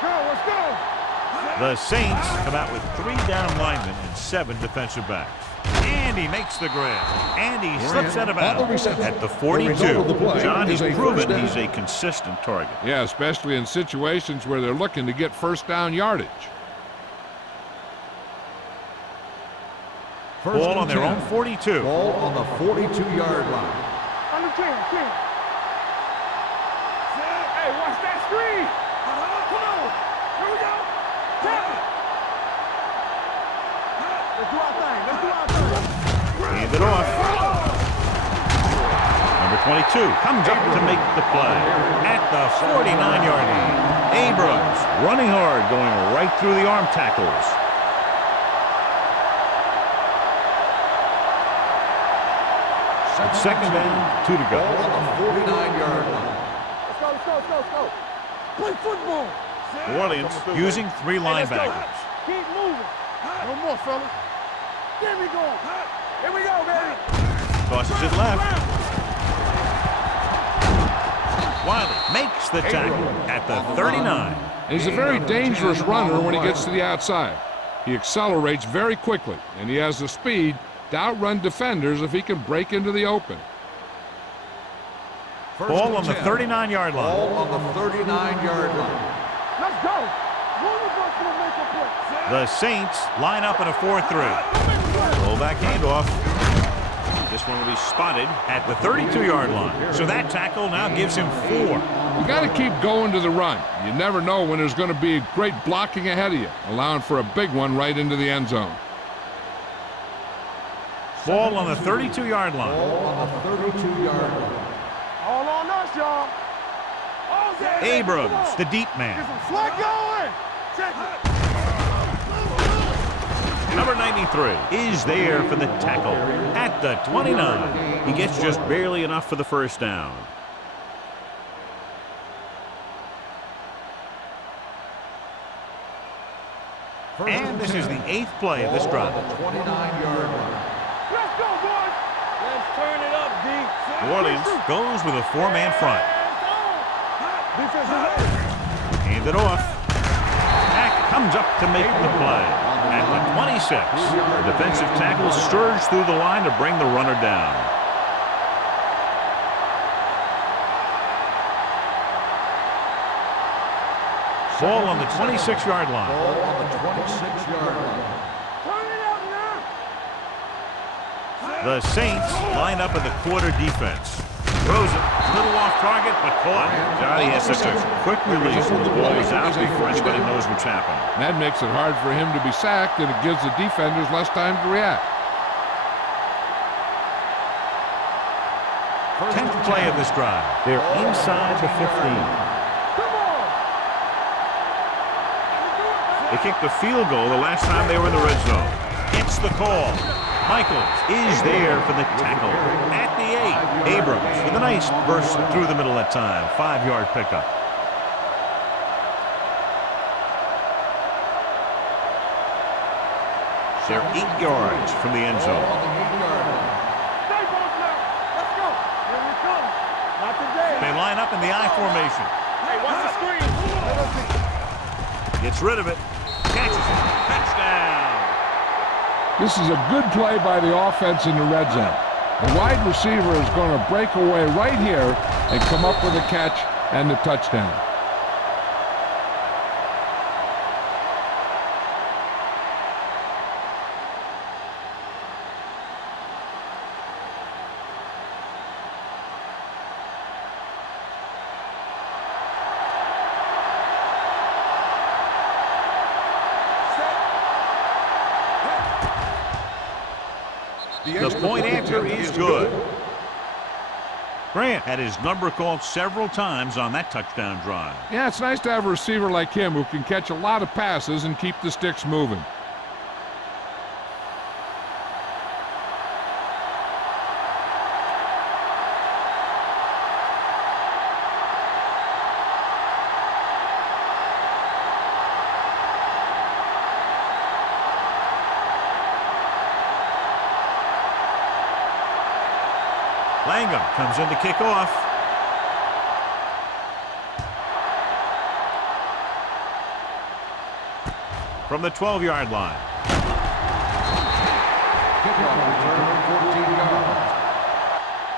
Let's go. The Saints come out with 3 down linemen and 7 defensive backs. And he makes the grab. And he slips out of bounds at the 42. John, he's proven he's a consistent target. Yeah, especially in situations where they're looking to get first down yardage. Ball on their own 42. Ball on the 42-yard line. Under 10. Hey, watch that screen. Come on. Here we go. Tap it. Let's do our thing. Hand it off. Number 22 comes up to make the play at the 49-yard line. Abrams running hard, going right through the arm tackles. Second down, 2 to go. Ball on the 49-yard line. Let's go. Play football. New Orleans using 3 linebackers. Keep moving. No more, fellas. Get me going. Here we go, baby. Tosses it left. Wiley makes the tackle at the 39. He's a very dangerous runner when he gets to the outside. He accelerates very quickly, and he has the speed to outrun defenders if he can break into the open. Ball on the 39-yard line. Ball on the 39-yard line. Let's go. One of us will make a play. The Saints line up in a 4-3. Fullback handoff. This one will be spotted at the 32-yard line. So that tackle now gives him 4. You got to keep going to the run. You never know when there's going to be great blocking ahead of you, allowing for a big one right into the end zone. Ball on the 32-yard line. Ball on the 32-yard line. All on us, y'all. Oh, yeah. Abrams, the deep man. Get some slack going. Check it. Number 93 is there for the tackle at the 29. He gets just barely enough for the first down. And this is the 8th play of this drive. The 29-yard line. Let's go, boys. Let's turn it up, D. New Orleans goes with a 4-man front. Defense is up. Hand it off. Mack comes up to make the play. At the 26, the defensive tackle surged through the line to bring the runner down. Ball on the 26-yard line. Ball on the 26-yard line. Turn it up now. The Saints line up in the quarter defense. Throws it, a little off target, but caught. Johnny has such a quick release when the ball is out before anybody knows what's happened. That makes it hard for him to be sacked, and it gives the defenders less time to react. 10th play of this drive. They're inside the 15. Come on. They kicked the field goal the last time they were in the red zone. Gets the call. Michaels is there for the tackle at the 8. Abrams with a nice burst through the middle that time. 5-yard pickup. They're 8 yards from the end Ball zone. on the 8-yard line. Stay both now. Let's go. Here we come. Not today. They line up in the I formation. Hey, watch the screen. Gets rid of it. Catches it. Touchdown. This is a good play by the offense in the red zone. The wide receiver is going to break away right here and come up with a catch and the touchdown. The point answer is good. Grant had his number called several times on that touchdown drive. Yeah, it's nice to have a receiver like him who can catch a lot of passes and keep the sticks moving. Langham comes in to kick off. From the 12-yard line. Kickoff return, 14 yards.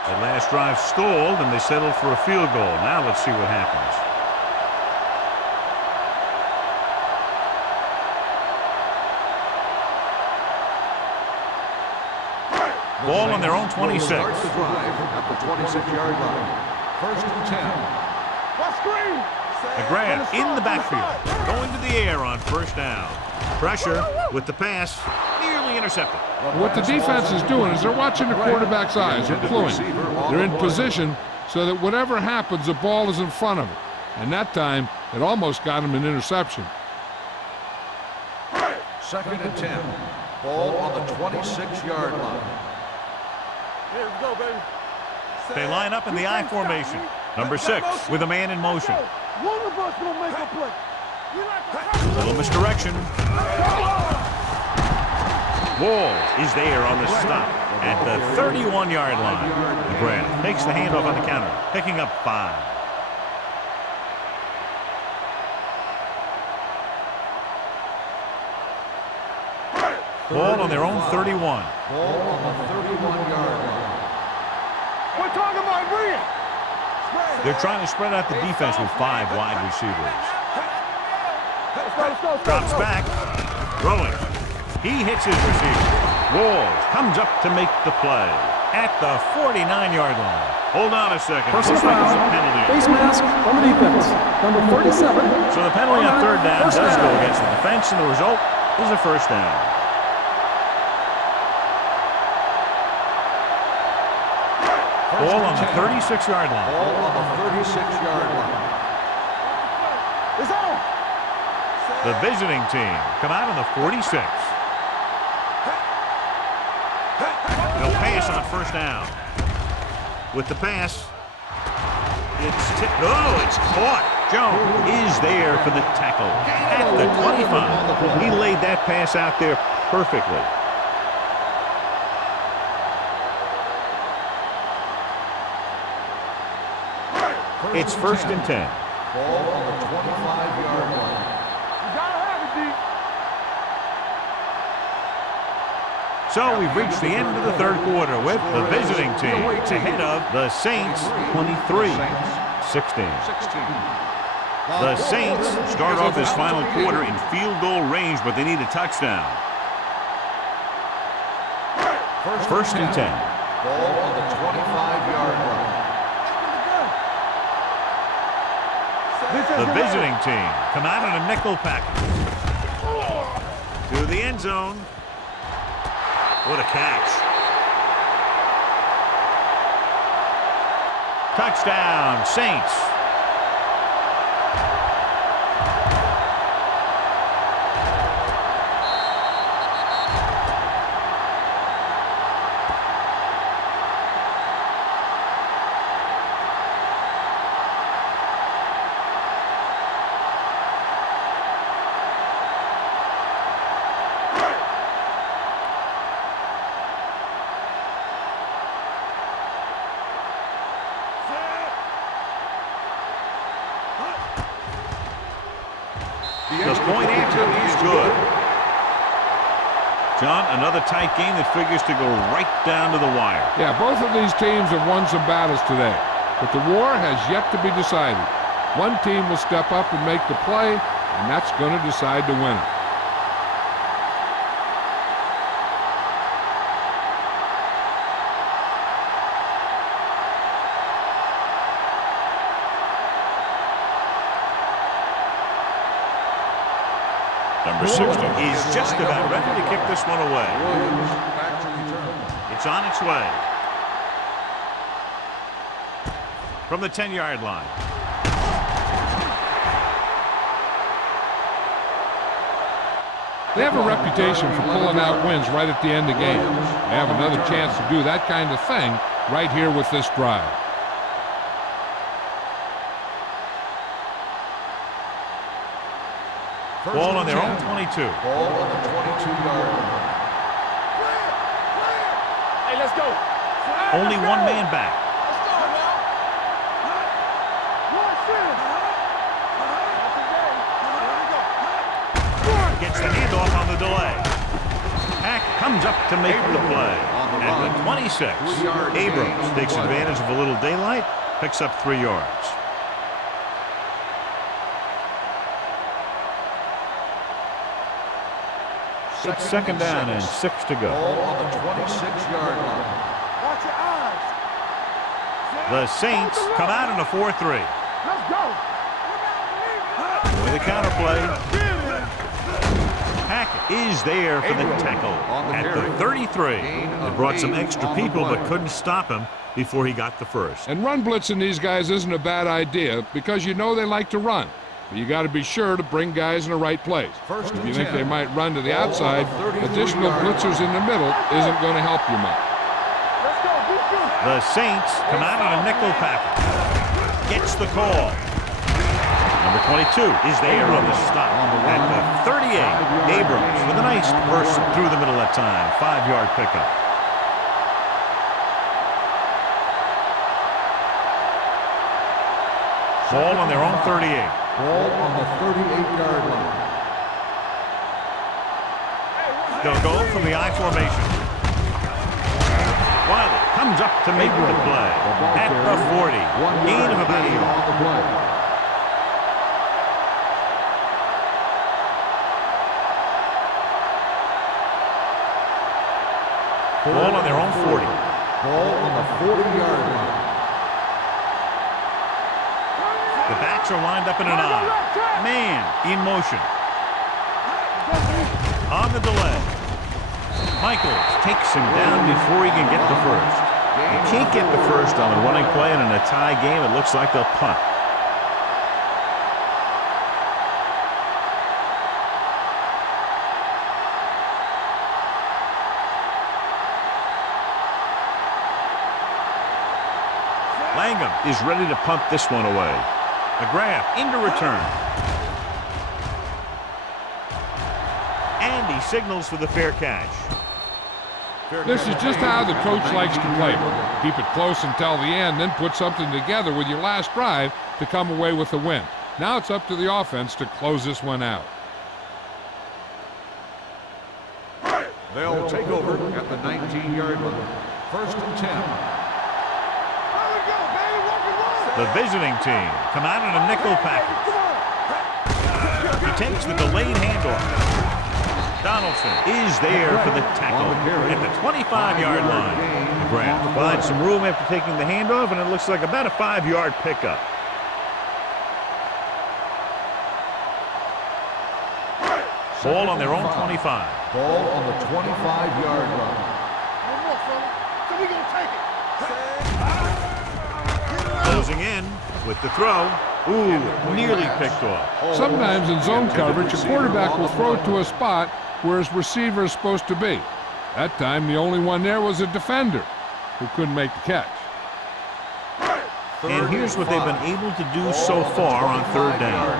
The last drive stalled, and they settled for a field goal. Now let's see what happens. Ball on their own 26. Start the drive at the 26-yard line. 1st and 10. What screen? McGrath in the backfield, going to the air on 1st down. Pressure with the pass, nearly intercepted. What the defense is doing is they're watching the quarterback's eyes. They're cluing. They're in position so that whatever happens, the ball is in front of it. And that time, it almost got him an interception. 2nd and 10. Ball on the 26-yard line. Here we go, baby. They line up in the I formation. Number 6 with a man in motion. One of us will make a play. You like A little misdirection. Walls is there on the stop at the 31-yard line. McGrath takes the handoff on the counter, picking up 5. Ball on their own 31. Ball on the 31-yard line. We're talking about bringing. They're trying to spread out the defense with 5 wide receivers. Let's go. Drops back. Throwing. He hits his receiver. Walls comes up to make the play at the 49-yard line. Hold on a second. Personal Looks like foul. it's a penalty. Face mask on the defense. Number 37. So the penalty on third down First does go down. against the defense, and the result is a first down. Ball on the 36-yard line. Ball on the 36-yard line. It's on. The visiting team come out on the 46. They'll pass on first down. With the pass, it's tipped. Oh, it's caught. Jones is there for the tackle at the 25. He laid that pass out there perfectly. It's first and 10. Ball on the 25-yard line. You gotta have it, D. So we've reached the end of the third quarter with the visiting team ahead of the Saints 23-16. 16. The Saints start off this final quarter in field goal range, but they need a touchdown. First and 10. Ball on the 25-yard line. The visiting team come out in a nickel package. To the end zone. What a catch. Touchdown, Saints. The point answer is good. John, another tight game that figures to go right down to the wire. Yeah, both of these teams have won some battles today, but the war has yet to be decided. One team will step up and make the play, and that's going to decide the winner. Number 60 is just about ready to kick this one away. Williams back to return. It's on its way. From the 10-yard line. They have a reputation for pulling out wins right at the end of games. They have another chance to do that kind of thing right here with this drive. Ball on their own 22. Ball on the 22-yard line. Hey, let's go. Only one man back. Let's go, man. Gets the handoff on the delay. Hack comes up to make the play. At the 26, Abrams takes advantage of a little daylight, picks up 3 yards. It's second down and 6 to go. Ball on the 26-yard line. Watch your eyes. The Saints come out in a 4-3. Let's go. With a counter play. Hack is there for the tackle at the 33. They brought some extra people but couldn't stop him before he got the first. And run blitzing these guys isn't a bad idea because you know they like to run. But you got to be sure to bring guys in the right place. First If and you think 10. they might run to the Ball on outside, the 33 additional yard blitzers in the middle isn't going to help you much. Let's go. The Saints come out in a nickel package. Gets the call. Number 22 is there on the stop. At the 38, Abrams with a nice burst through the middle that time. 5-yard pickup. Ball on their own 38. Ball on the 38-yard line. They'll go from the I formation. Wiley comes up to make the play. At the 40. Gain of about a yard. Ball on their own 40. Ball on the 40-yard line. The backs are lined up in an I. Man in motion. On the delay. Michaels takes him down before he can get the first. You can't get the first on a running play, and in a tie game, it looks like they'll punt. Langham is ready to punt this one away. McGrath into return. And he signals for the fair catch. This is just how the coach likes to play. Keep it close until the end, then put something together with your last drive to come away with a win. Now it's up to the offense to close this one out. They'll take over at the 19-yard line. 1st and 10. The visiting team come out in a nickel package. He takes the delayed handoff. Donaldson is there for the tackle at the 25-yard line. McGrath provides some room after taking the handoff, and it looks like about a 5-yard pickup. Ball on their own 25. Ball on the 25-yard line. One more, fella. So we gonna take it. Closing in with the throw. Ooh, nearly picked off. Sometimes in zone coverage, a quarterback will throw to a spot where his receiver is supposed to be. That time, the only one there was a defender who couldn't make the catch. And here's what they've been able to do so far on 3rd down.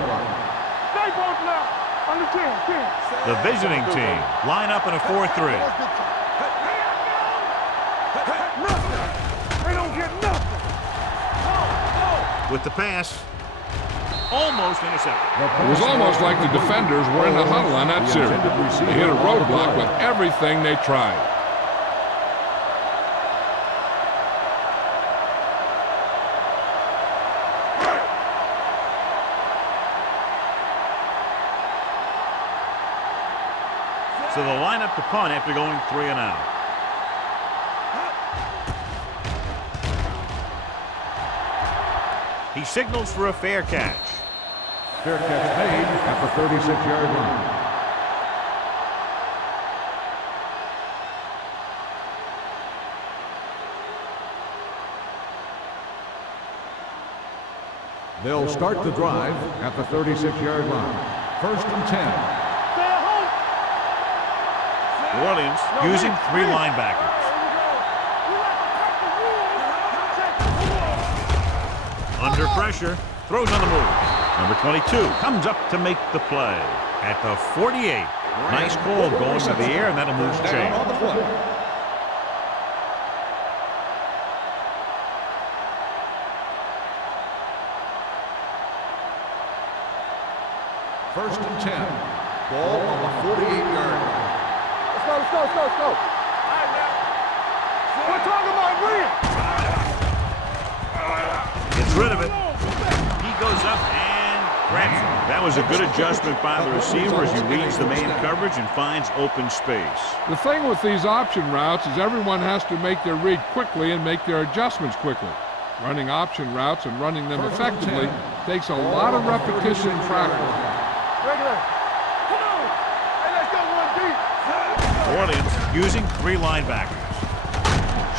Stay both left. On the 10. The visiting team line up in a 4-3. They don't get nothing. With the pass, almost intercepted. It was almost like the defenders were in a huddle on that series. They hit a roadblock with everything they tried. So they'll line up to punt after going 3 and out. He signals for a fair catch. Fair catch made at the 36-yard line. They'll start the drive at the 36-yard line. 1st and 10. New Orleans using 3 linebackers. Under pressure, throws on the move. Number 22 comes up to make the play at the 48. Nice call going to the air, and that'll move the chain. 1st and 10. Ball on the 48-yard line. Let's go. All right, now. We're talking about Williams. Gets rid of it. He goes up and grabs it. That was a good adjustment by the receiver as he reads the man coverage and finds open space. The thing with these option routes is everyone has to make their read quickly and make their adjustments quickly. Running option routes and running them effectively takes a lot of repetition and practice. Regular. Come on. Hey, let's go one deep. New Orleans using 3 linebackers.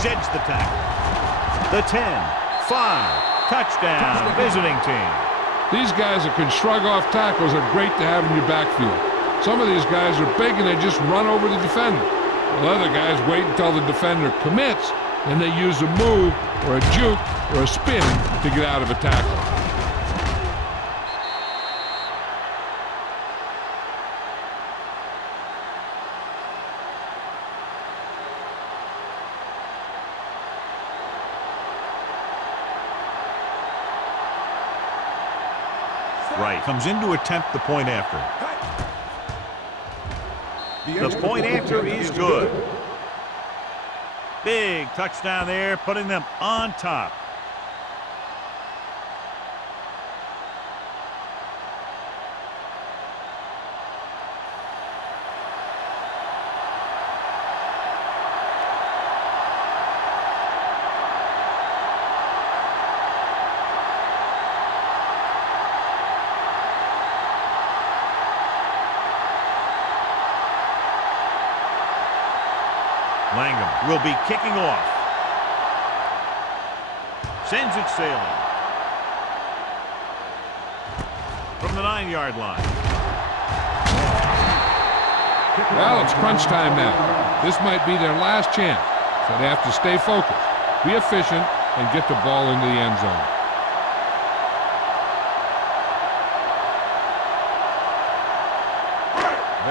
Sheds the tackle. The 10, 5, touchdown, visiting team. These guys that can shrug off tackles are great to have in your backfield. Some of these guys are big and they just run over the defender. While other guys wait until the defender commits, and they use a move or a juke or a spin to get out of a tackle. Right, comes in to attempt the point after. The point after is good. Big touchdown there, putting them on top. Langham will be kicking off. Sends it sailing. From the 9-yard line. Well, it's crunch time now. This might be their last chance, so they have to stay focused, be efficient, and get the ball into the end zone.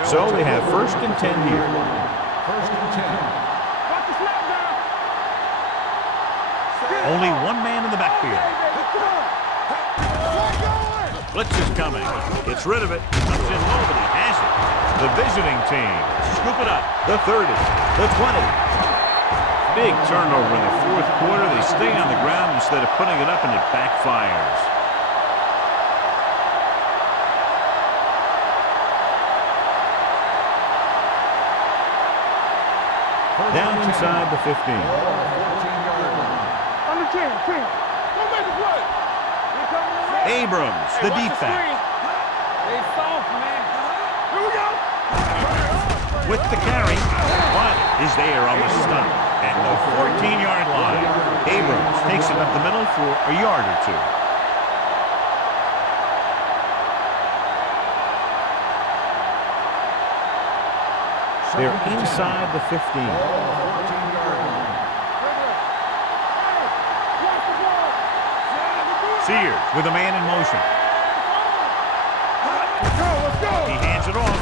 So they have 1st and 10 here. 1st and 10. Watch the snap down. Only one man in the backfield. Blitz is coming. Gets rid of it. Comes in low, but he has it. The visiting team scoop it up. The 30. The 20. Big turnover in the 4th quarter. They stay on the ground instead of putting it up, and it backfires. Down inside the 15. 14-yard line. Under 10. Don't make a play. Abrams, the deep back. They soft, man. Here we go. With the carry. But is there on the stop at the 14-yard line. Abrams takes it up the middle for a yard or two. They're inside the 15. 14-yard line. Sears with a man in motion. Let's go. He hands it off.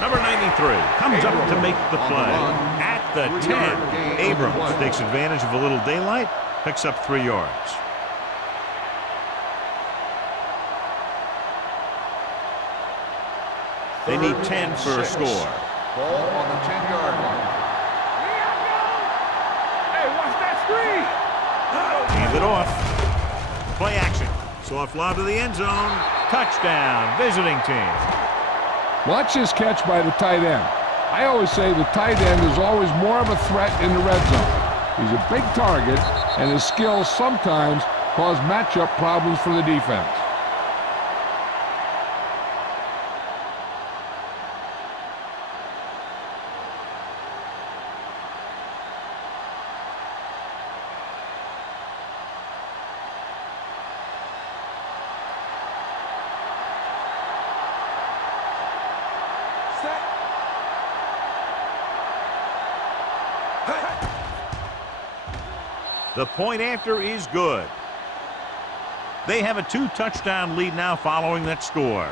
Number 93 comes up to make the play. At the 10, Abrams takes advantage of a little daylight, picks up 3 yards. They need 10 for a score. Ball on the 10-yard line. Hey, watch that screen. Hand it off. Play action. Soft lob to the end zone. Touchdown, visiting team. Watch this catch by the tight end. I always say the tight end is always more of a threat in the red zone. He's a big target, and his skills sometimes cause matchup problems for the defense. The point after is good. They have a 2-touchdown lead now following that score.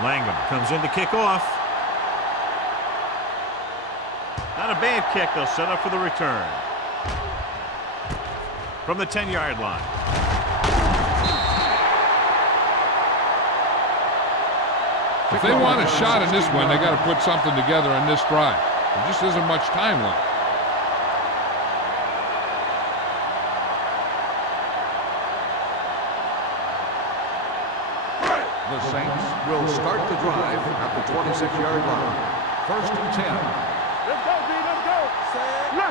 Langham comes in to kick off. Not a bad kick. They'll set up for the return. From the 10-yard line. If they want a shot in this one, they got to put something together on this drive. There just isn't much time left. The Saints will start the drive at the 26-yard line. 1st and 10. Let's go, B. Let's go.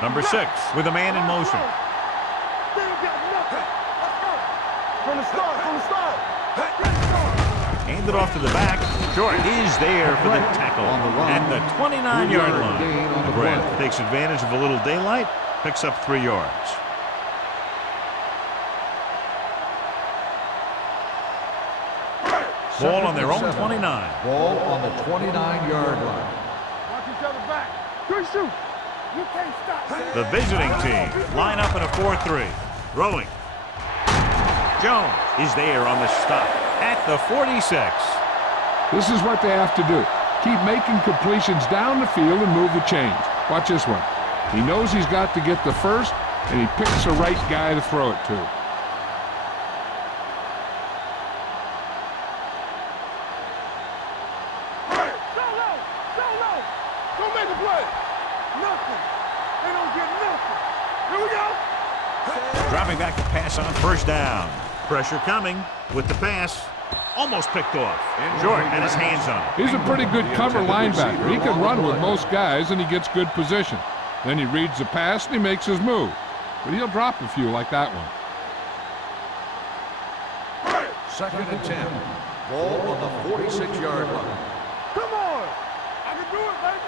Number 6 with a man in motion. They ain't got nothing. Let's go. From the start. Hand it off to the back. Short is there for the tackle at the 29-yard line. Grant takes advantage of a little daylight, picks up 3 yards. Ball on their own 29. Ball on the 29-yard line. Watch each other back. Good shoot. You can't stop me. The visiting team line up in a 4-3. Throwing. Jones is there on the stop at the 46. This is what they have to do. Keep making completions down the field and move the chains. Watch this one. He knows he's got to get the first, and he picks the right guy to throw it to. Don't make a play. Nothing. They don't get nothing. Here we go. Dropping back to pass on first down. Pressure coming with the pass. Almost picked off. Jordan had his hands on it. He's a pretty good cover linebacker. He can run with most guys, and he gets good position. Then he reads the pass, and he makes his move. But he'll drop a few like that one. 2nd and 10. Ball on the 46-yard line. Come on. I can do it, baby.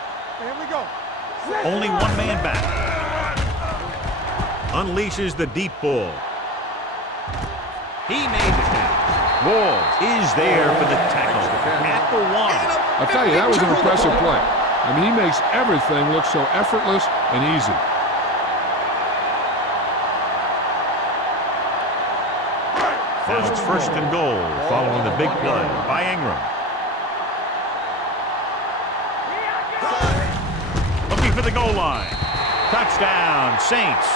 Here we go. Only one man back. Unleashes the deep ball. He made the catch. Wall is there for the tackle at the 1. I'll tell you, that was an impressive play. I mean, he makes everything look so effortless and easy. Now it's 1st and goal following the big play by Ingram. Looking for the goal line. Touchdown, Saints.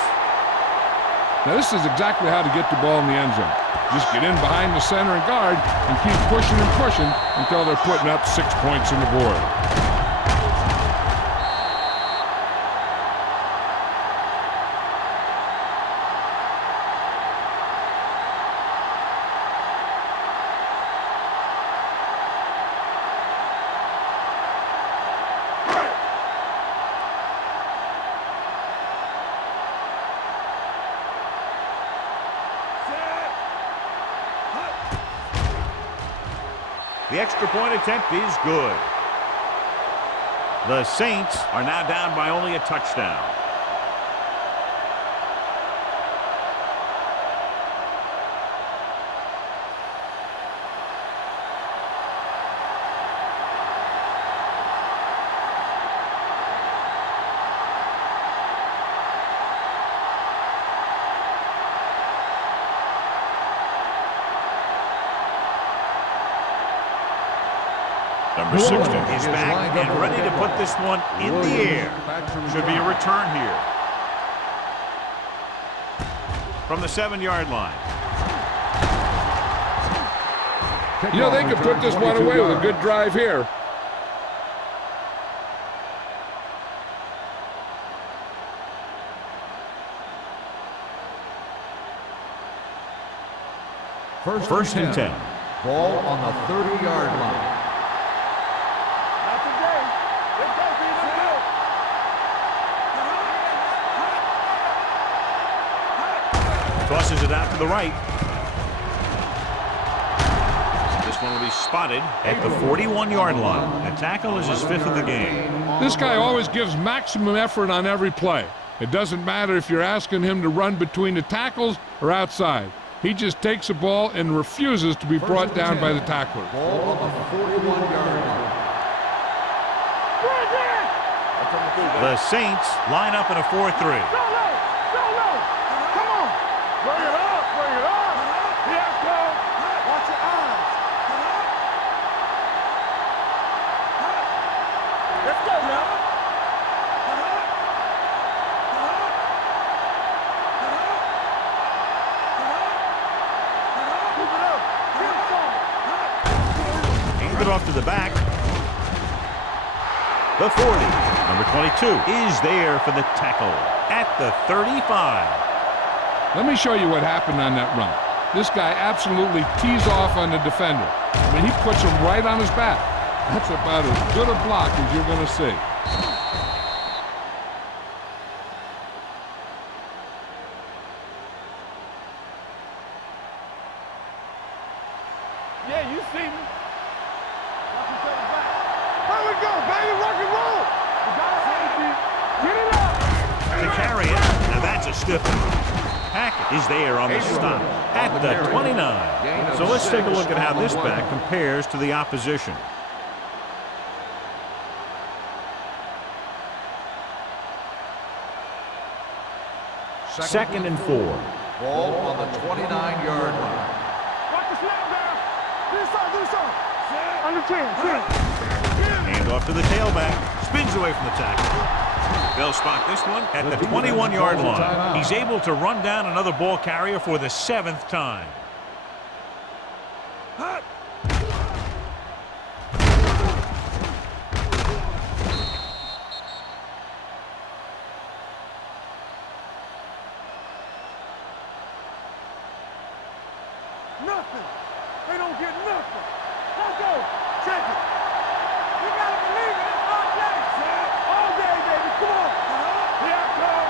Now, this is exactly how to get the ball in the end zone. Just get in behind the center and guard and keep pushing and pushing until they're putting up 6 points on the board. The extra point attempt is good. The Saints are now down by only a touchdown. Number 60 is back and ready to put this one in the air. Should be a return here. From the 7-yard line. You know, they could put this one away with a good drive here. First and 10. Ball on the 30-yard line. Not today. Let's go, B. Let's go. Tosses it out to the right. This one will be spotted at the 41-yard line. A tackle is his 5th of the game. This guy always gives maximum effort on every play. It doesn't matter if you're asking him to run between the tackles or outside. He just takes the ball and refuses to be brought down by the tackler. Ball on the 41-yard line. The Saints line up in a 4-3. Go low. Go low. Come on. Bring it up. Bring it up. Here it comes. Watch your eyes. Let's go now. Move it up. Get it forward. Hand it off to the back. The 40. Number 22 is there for the tackle at the 35. Let me show you what happened on that run. This guy absolutely tees off on the defender. I mean, he puts him right on his back. That's about as good a block as you're going to see. Yeah, you see me. Watch each other back. Here we go, baby. Rock and roll. We got it, safety. Get it up. To carry it. Now that's a stiff one. Hackett is there on the stop at the 29. So let's take a look at how this back compares to the opposition. 2nd and 4. Ball on the 29-yard line. Watch the snap down. Do something. Under 10. Hand off to the tailback. Spins away from the tackle. They'll spot this one at the 21-yard line. He's able to run down another ball carrier for the 7th time. Nothing. They don't get nothing. Let's go. Check it. You gotta believe it. It's all day. All day, baby. Come on. Here I come.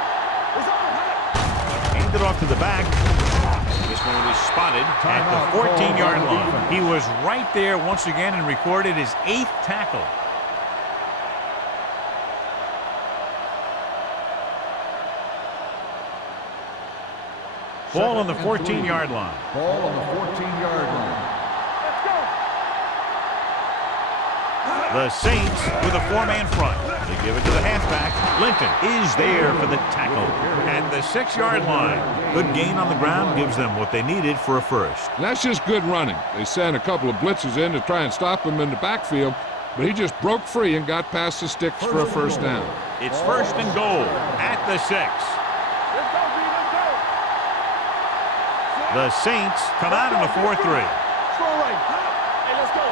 It's all hot. Hand it off to the back. This one will be spotted at the 14-yard line. He was right there once again and recorded his 8th tackle. Ball on the 14-yard line. Ball on the 14-yard line. Let's go. The Saints with a 4-man front. They give it to the halfback. Linton is there for the tackle at the 6-yard line. Good gain on the ground gives them what they needed for a first. That's just good running. They sent a couple of blitzes in to try and stop him in the backfield, but he just broke free and got past the sticks for a first down. It's 1st and goal at the 6. Let's go, B. Let's go. The Saints come out in a 4-3. Strong right. Hey, let's go.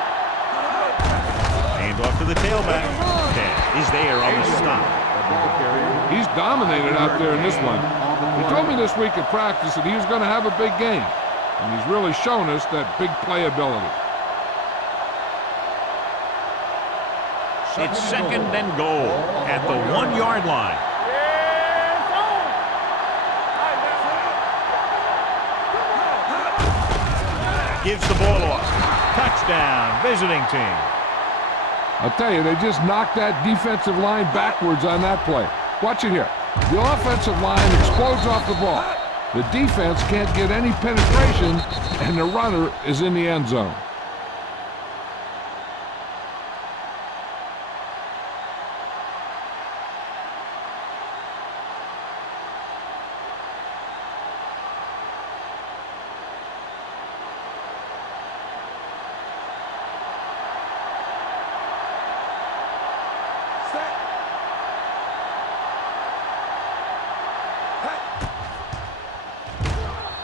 Hand off to the tailback. Ted is there on the stop. He's dominated out there in this one. He told me this week at practice that he was going to have a big game, and he's really shown us that big playability. It's 2nd and goal at the 1-yard line. It's on. All right, Gives the ball off. Touchdown, visiting team. I'll tell you, they just knocked that defensive line backwards on that play. Watch it here. The offensive line explodes off the ball. The defense can't get any penetration, and the runner is in the end zone.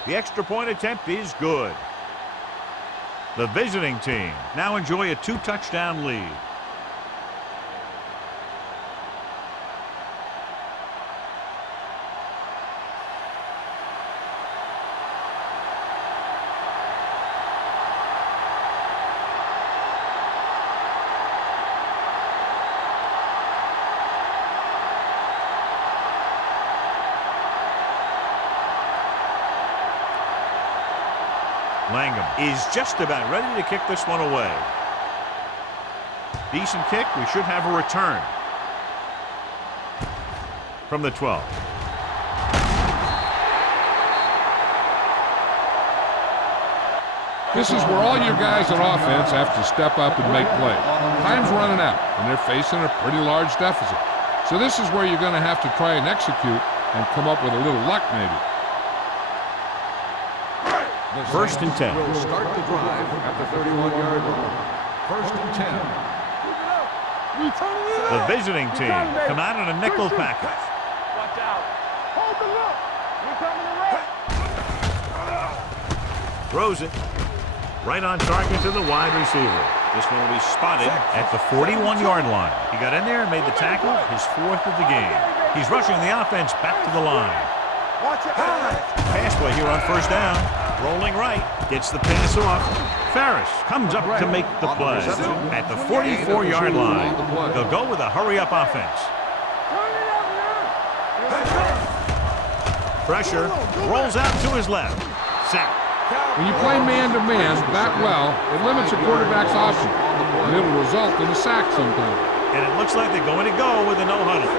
The extra point attempt is good. The visiting team now enjoy a 2-touchdown lead. Langham is just about ready to kick this one away. Decent kick. We should have a return from the 12. This is where all your guys on offense have to step up and make plays. Time's running out, and they're facing a pretty large deficit. So this is where you're going to have to try and execute and come up with a little luck maybe. 1st and 10. Will start the drive at the 31-yard line. 1st and 10. The visiting team come out in a nickel package. watch out. Hold the look. We're coming to right. Throws it right on target to the wide receiver. This one will be spotted at the 41-yard line. He got in there and made the tackle, his 4th of the game. He's rushing the offense back to the line. Watch it. Pass play here on 1st down. Rolling right, gets the pass off. Ferris comes up to make the play at the 44-yard line. They'll go with a hurry-up offense. Pressure, rolls out to his left. Sack. When you play man-to-man that well, it limits a quarterback's options, and it'll result in a sack sometimes. And it looks like they're going to go with a no-huddle.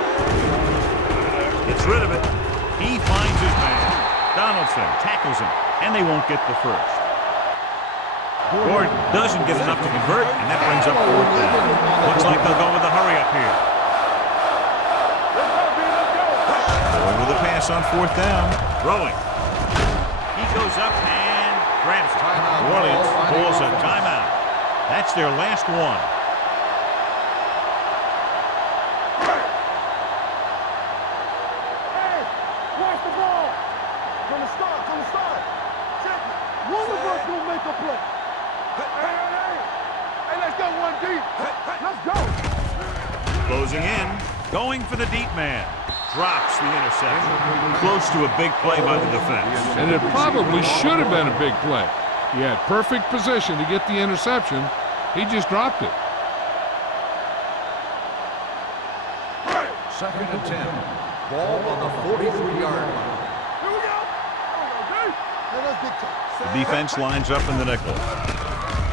Gets rid of it. He finds his man. Donaldson tackles him, and they won't get the first. Gordon doesn't get enough to convert, and that brings up 4th down. Looks like they'll go with a hurry-up here. Going with the pass pass on 4th down. Throwing. He goes up and grabs it. New Orleans pulls a timeout. That's their last one. Hey, watch the ball. From the start, Check it. One of us gonna make a play. Hey, let's go one deep. Let's go. Closing in. Going for the deep man. Drops the interception. Close to a big play by the defense. And it probably should have been a big play. He had perfect position to get the interception. He just dropped it. 2nd and 10. Ball on the 43-yard line. Here we go. Hey, let's get tight. The defense lines up in the nickel.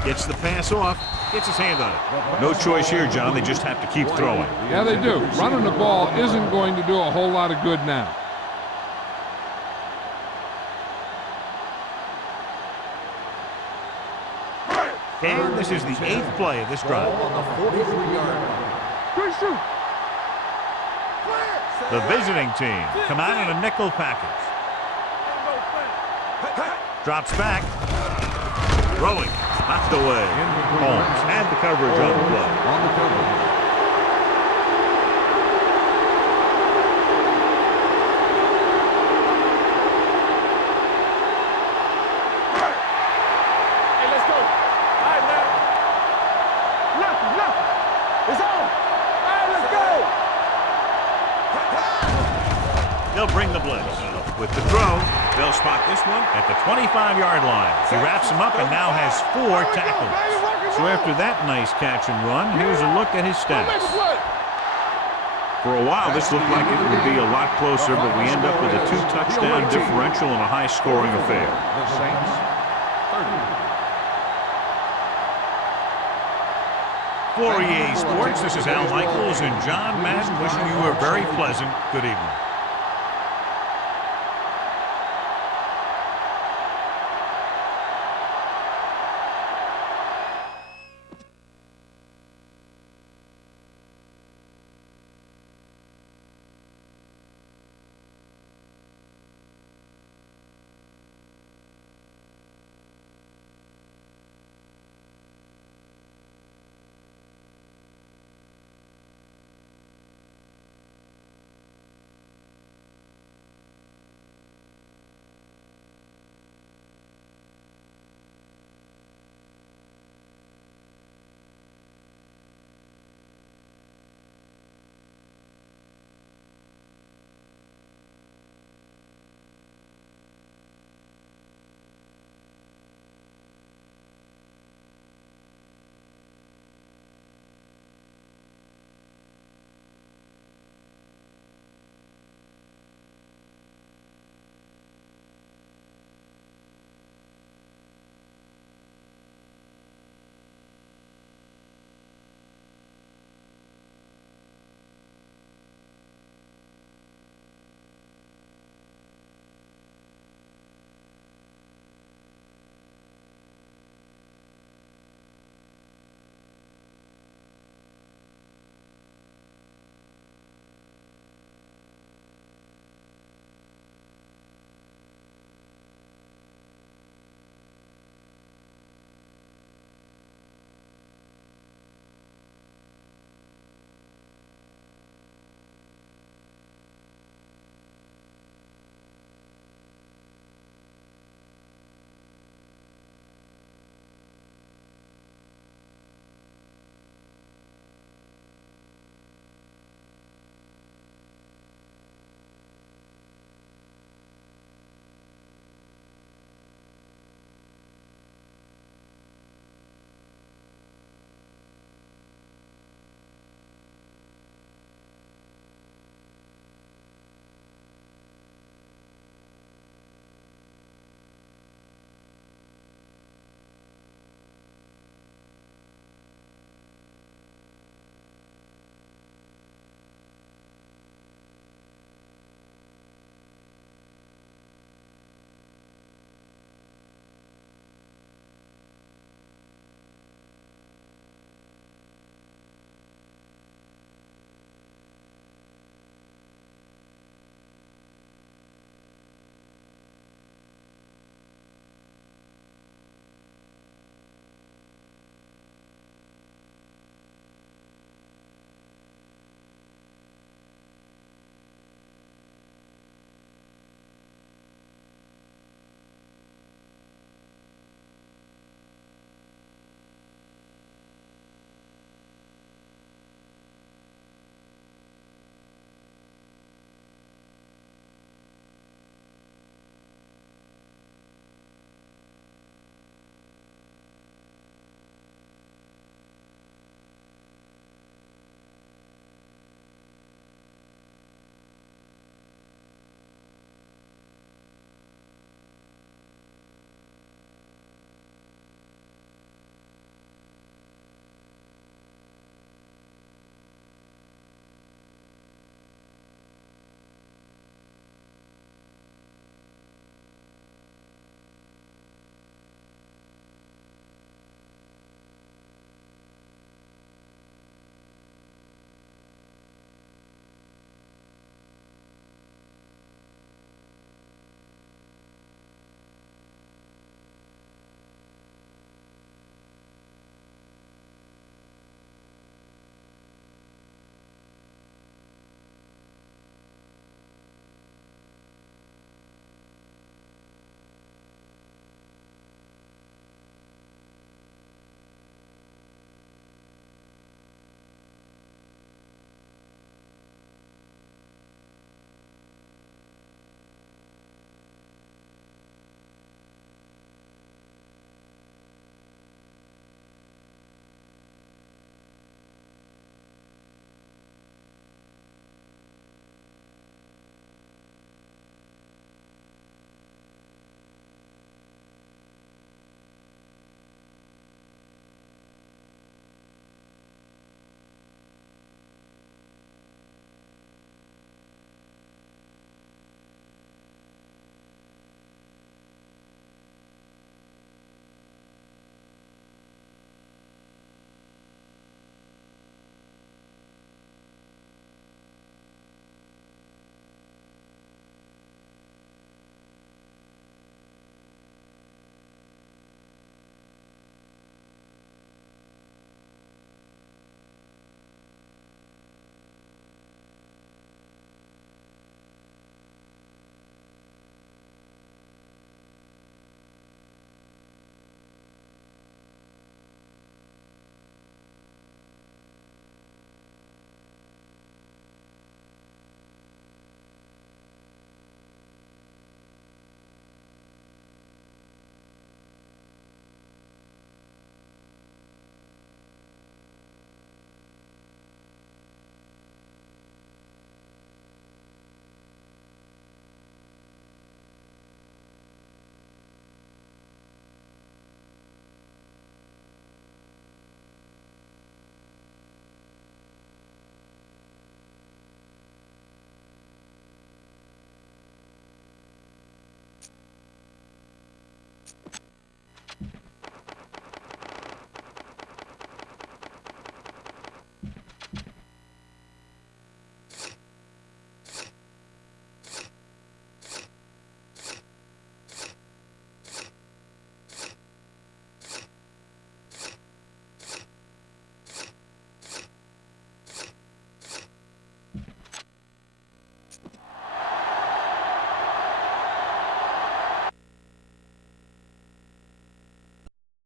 Gets the pass off. Gets his hand on it. No choice here, John. They just have to keep throwing. Yeah, they do. Running the ball isn't going to do a whole lot of good now. And this is the 8th play of this drive. Ball on the 43-yard line. Good shoot. The visiting team come out in a nickel package. Drops back. Throwing. Knocked away. Holmes had the coverage on the play. On the coverage. Hey, let's go. All right, now. Left. It's on. All right, let's go. They'll bring the blitz. With the throw, they'll spot this one at the 25-yard line. He wraps him up and now has 4 tackles. So after that nice catch and run, here's a look at his stats. For a while, this looked like it would be a lot closer, but we end up with a 2-touchdown differential and a high-scoring affair. The Saints, 30. For EA Sports, this is Al Michaels and John Madden wishing you a very pleasant good evening.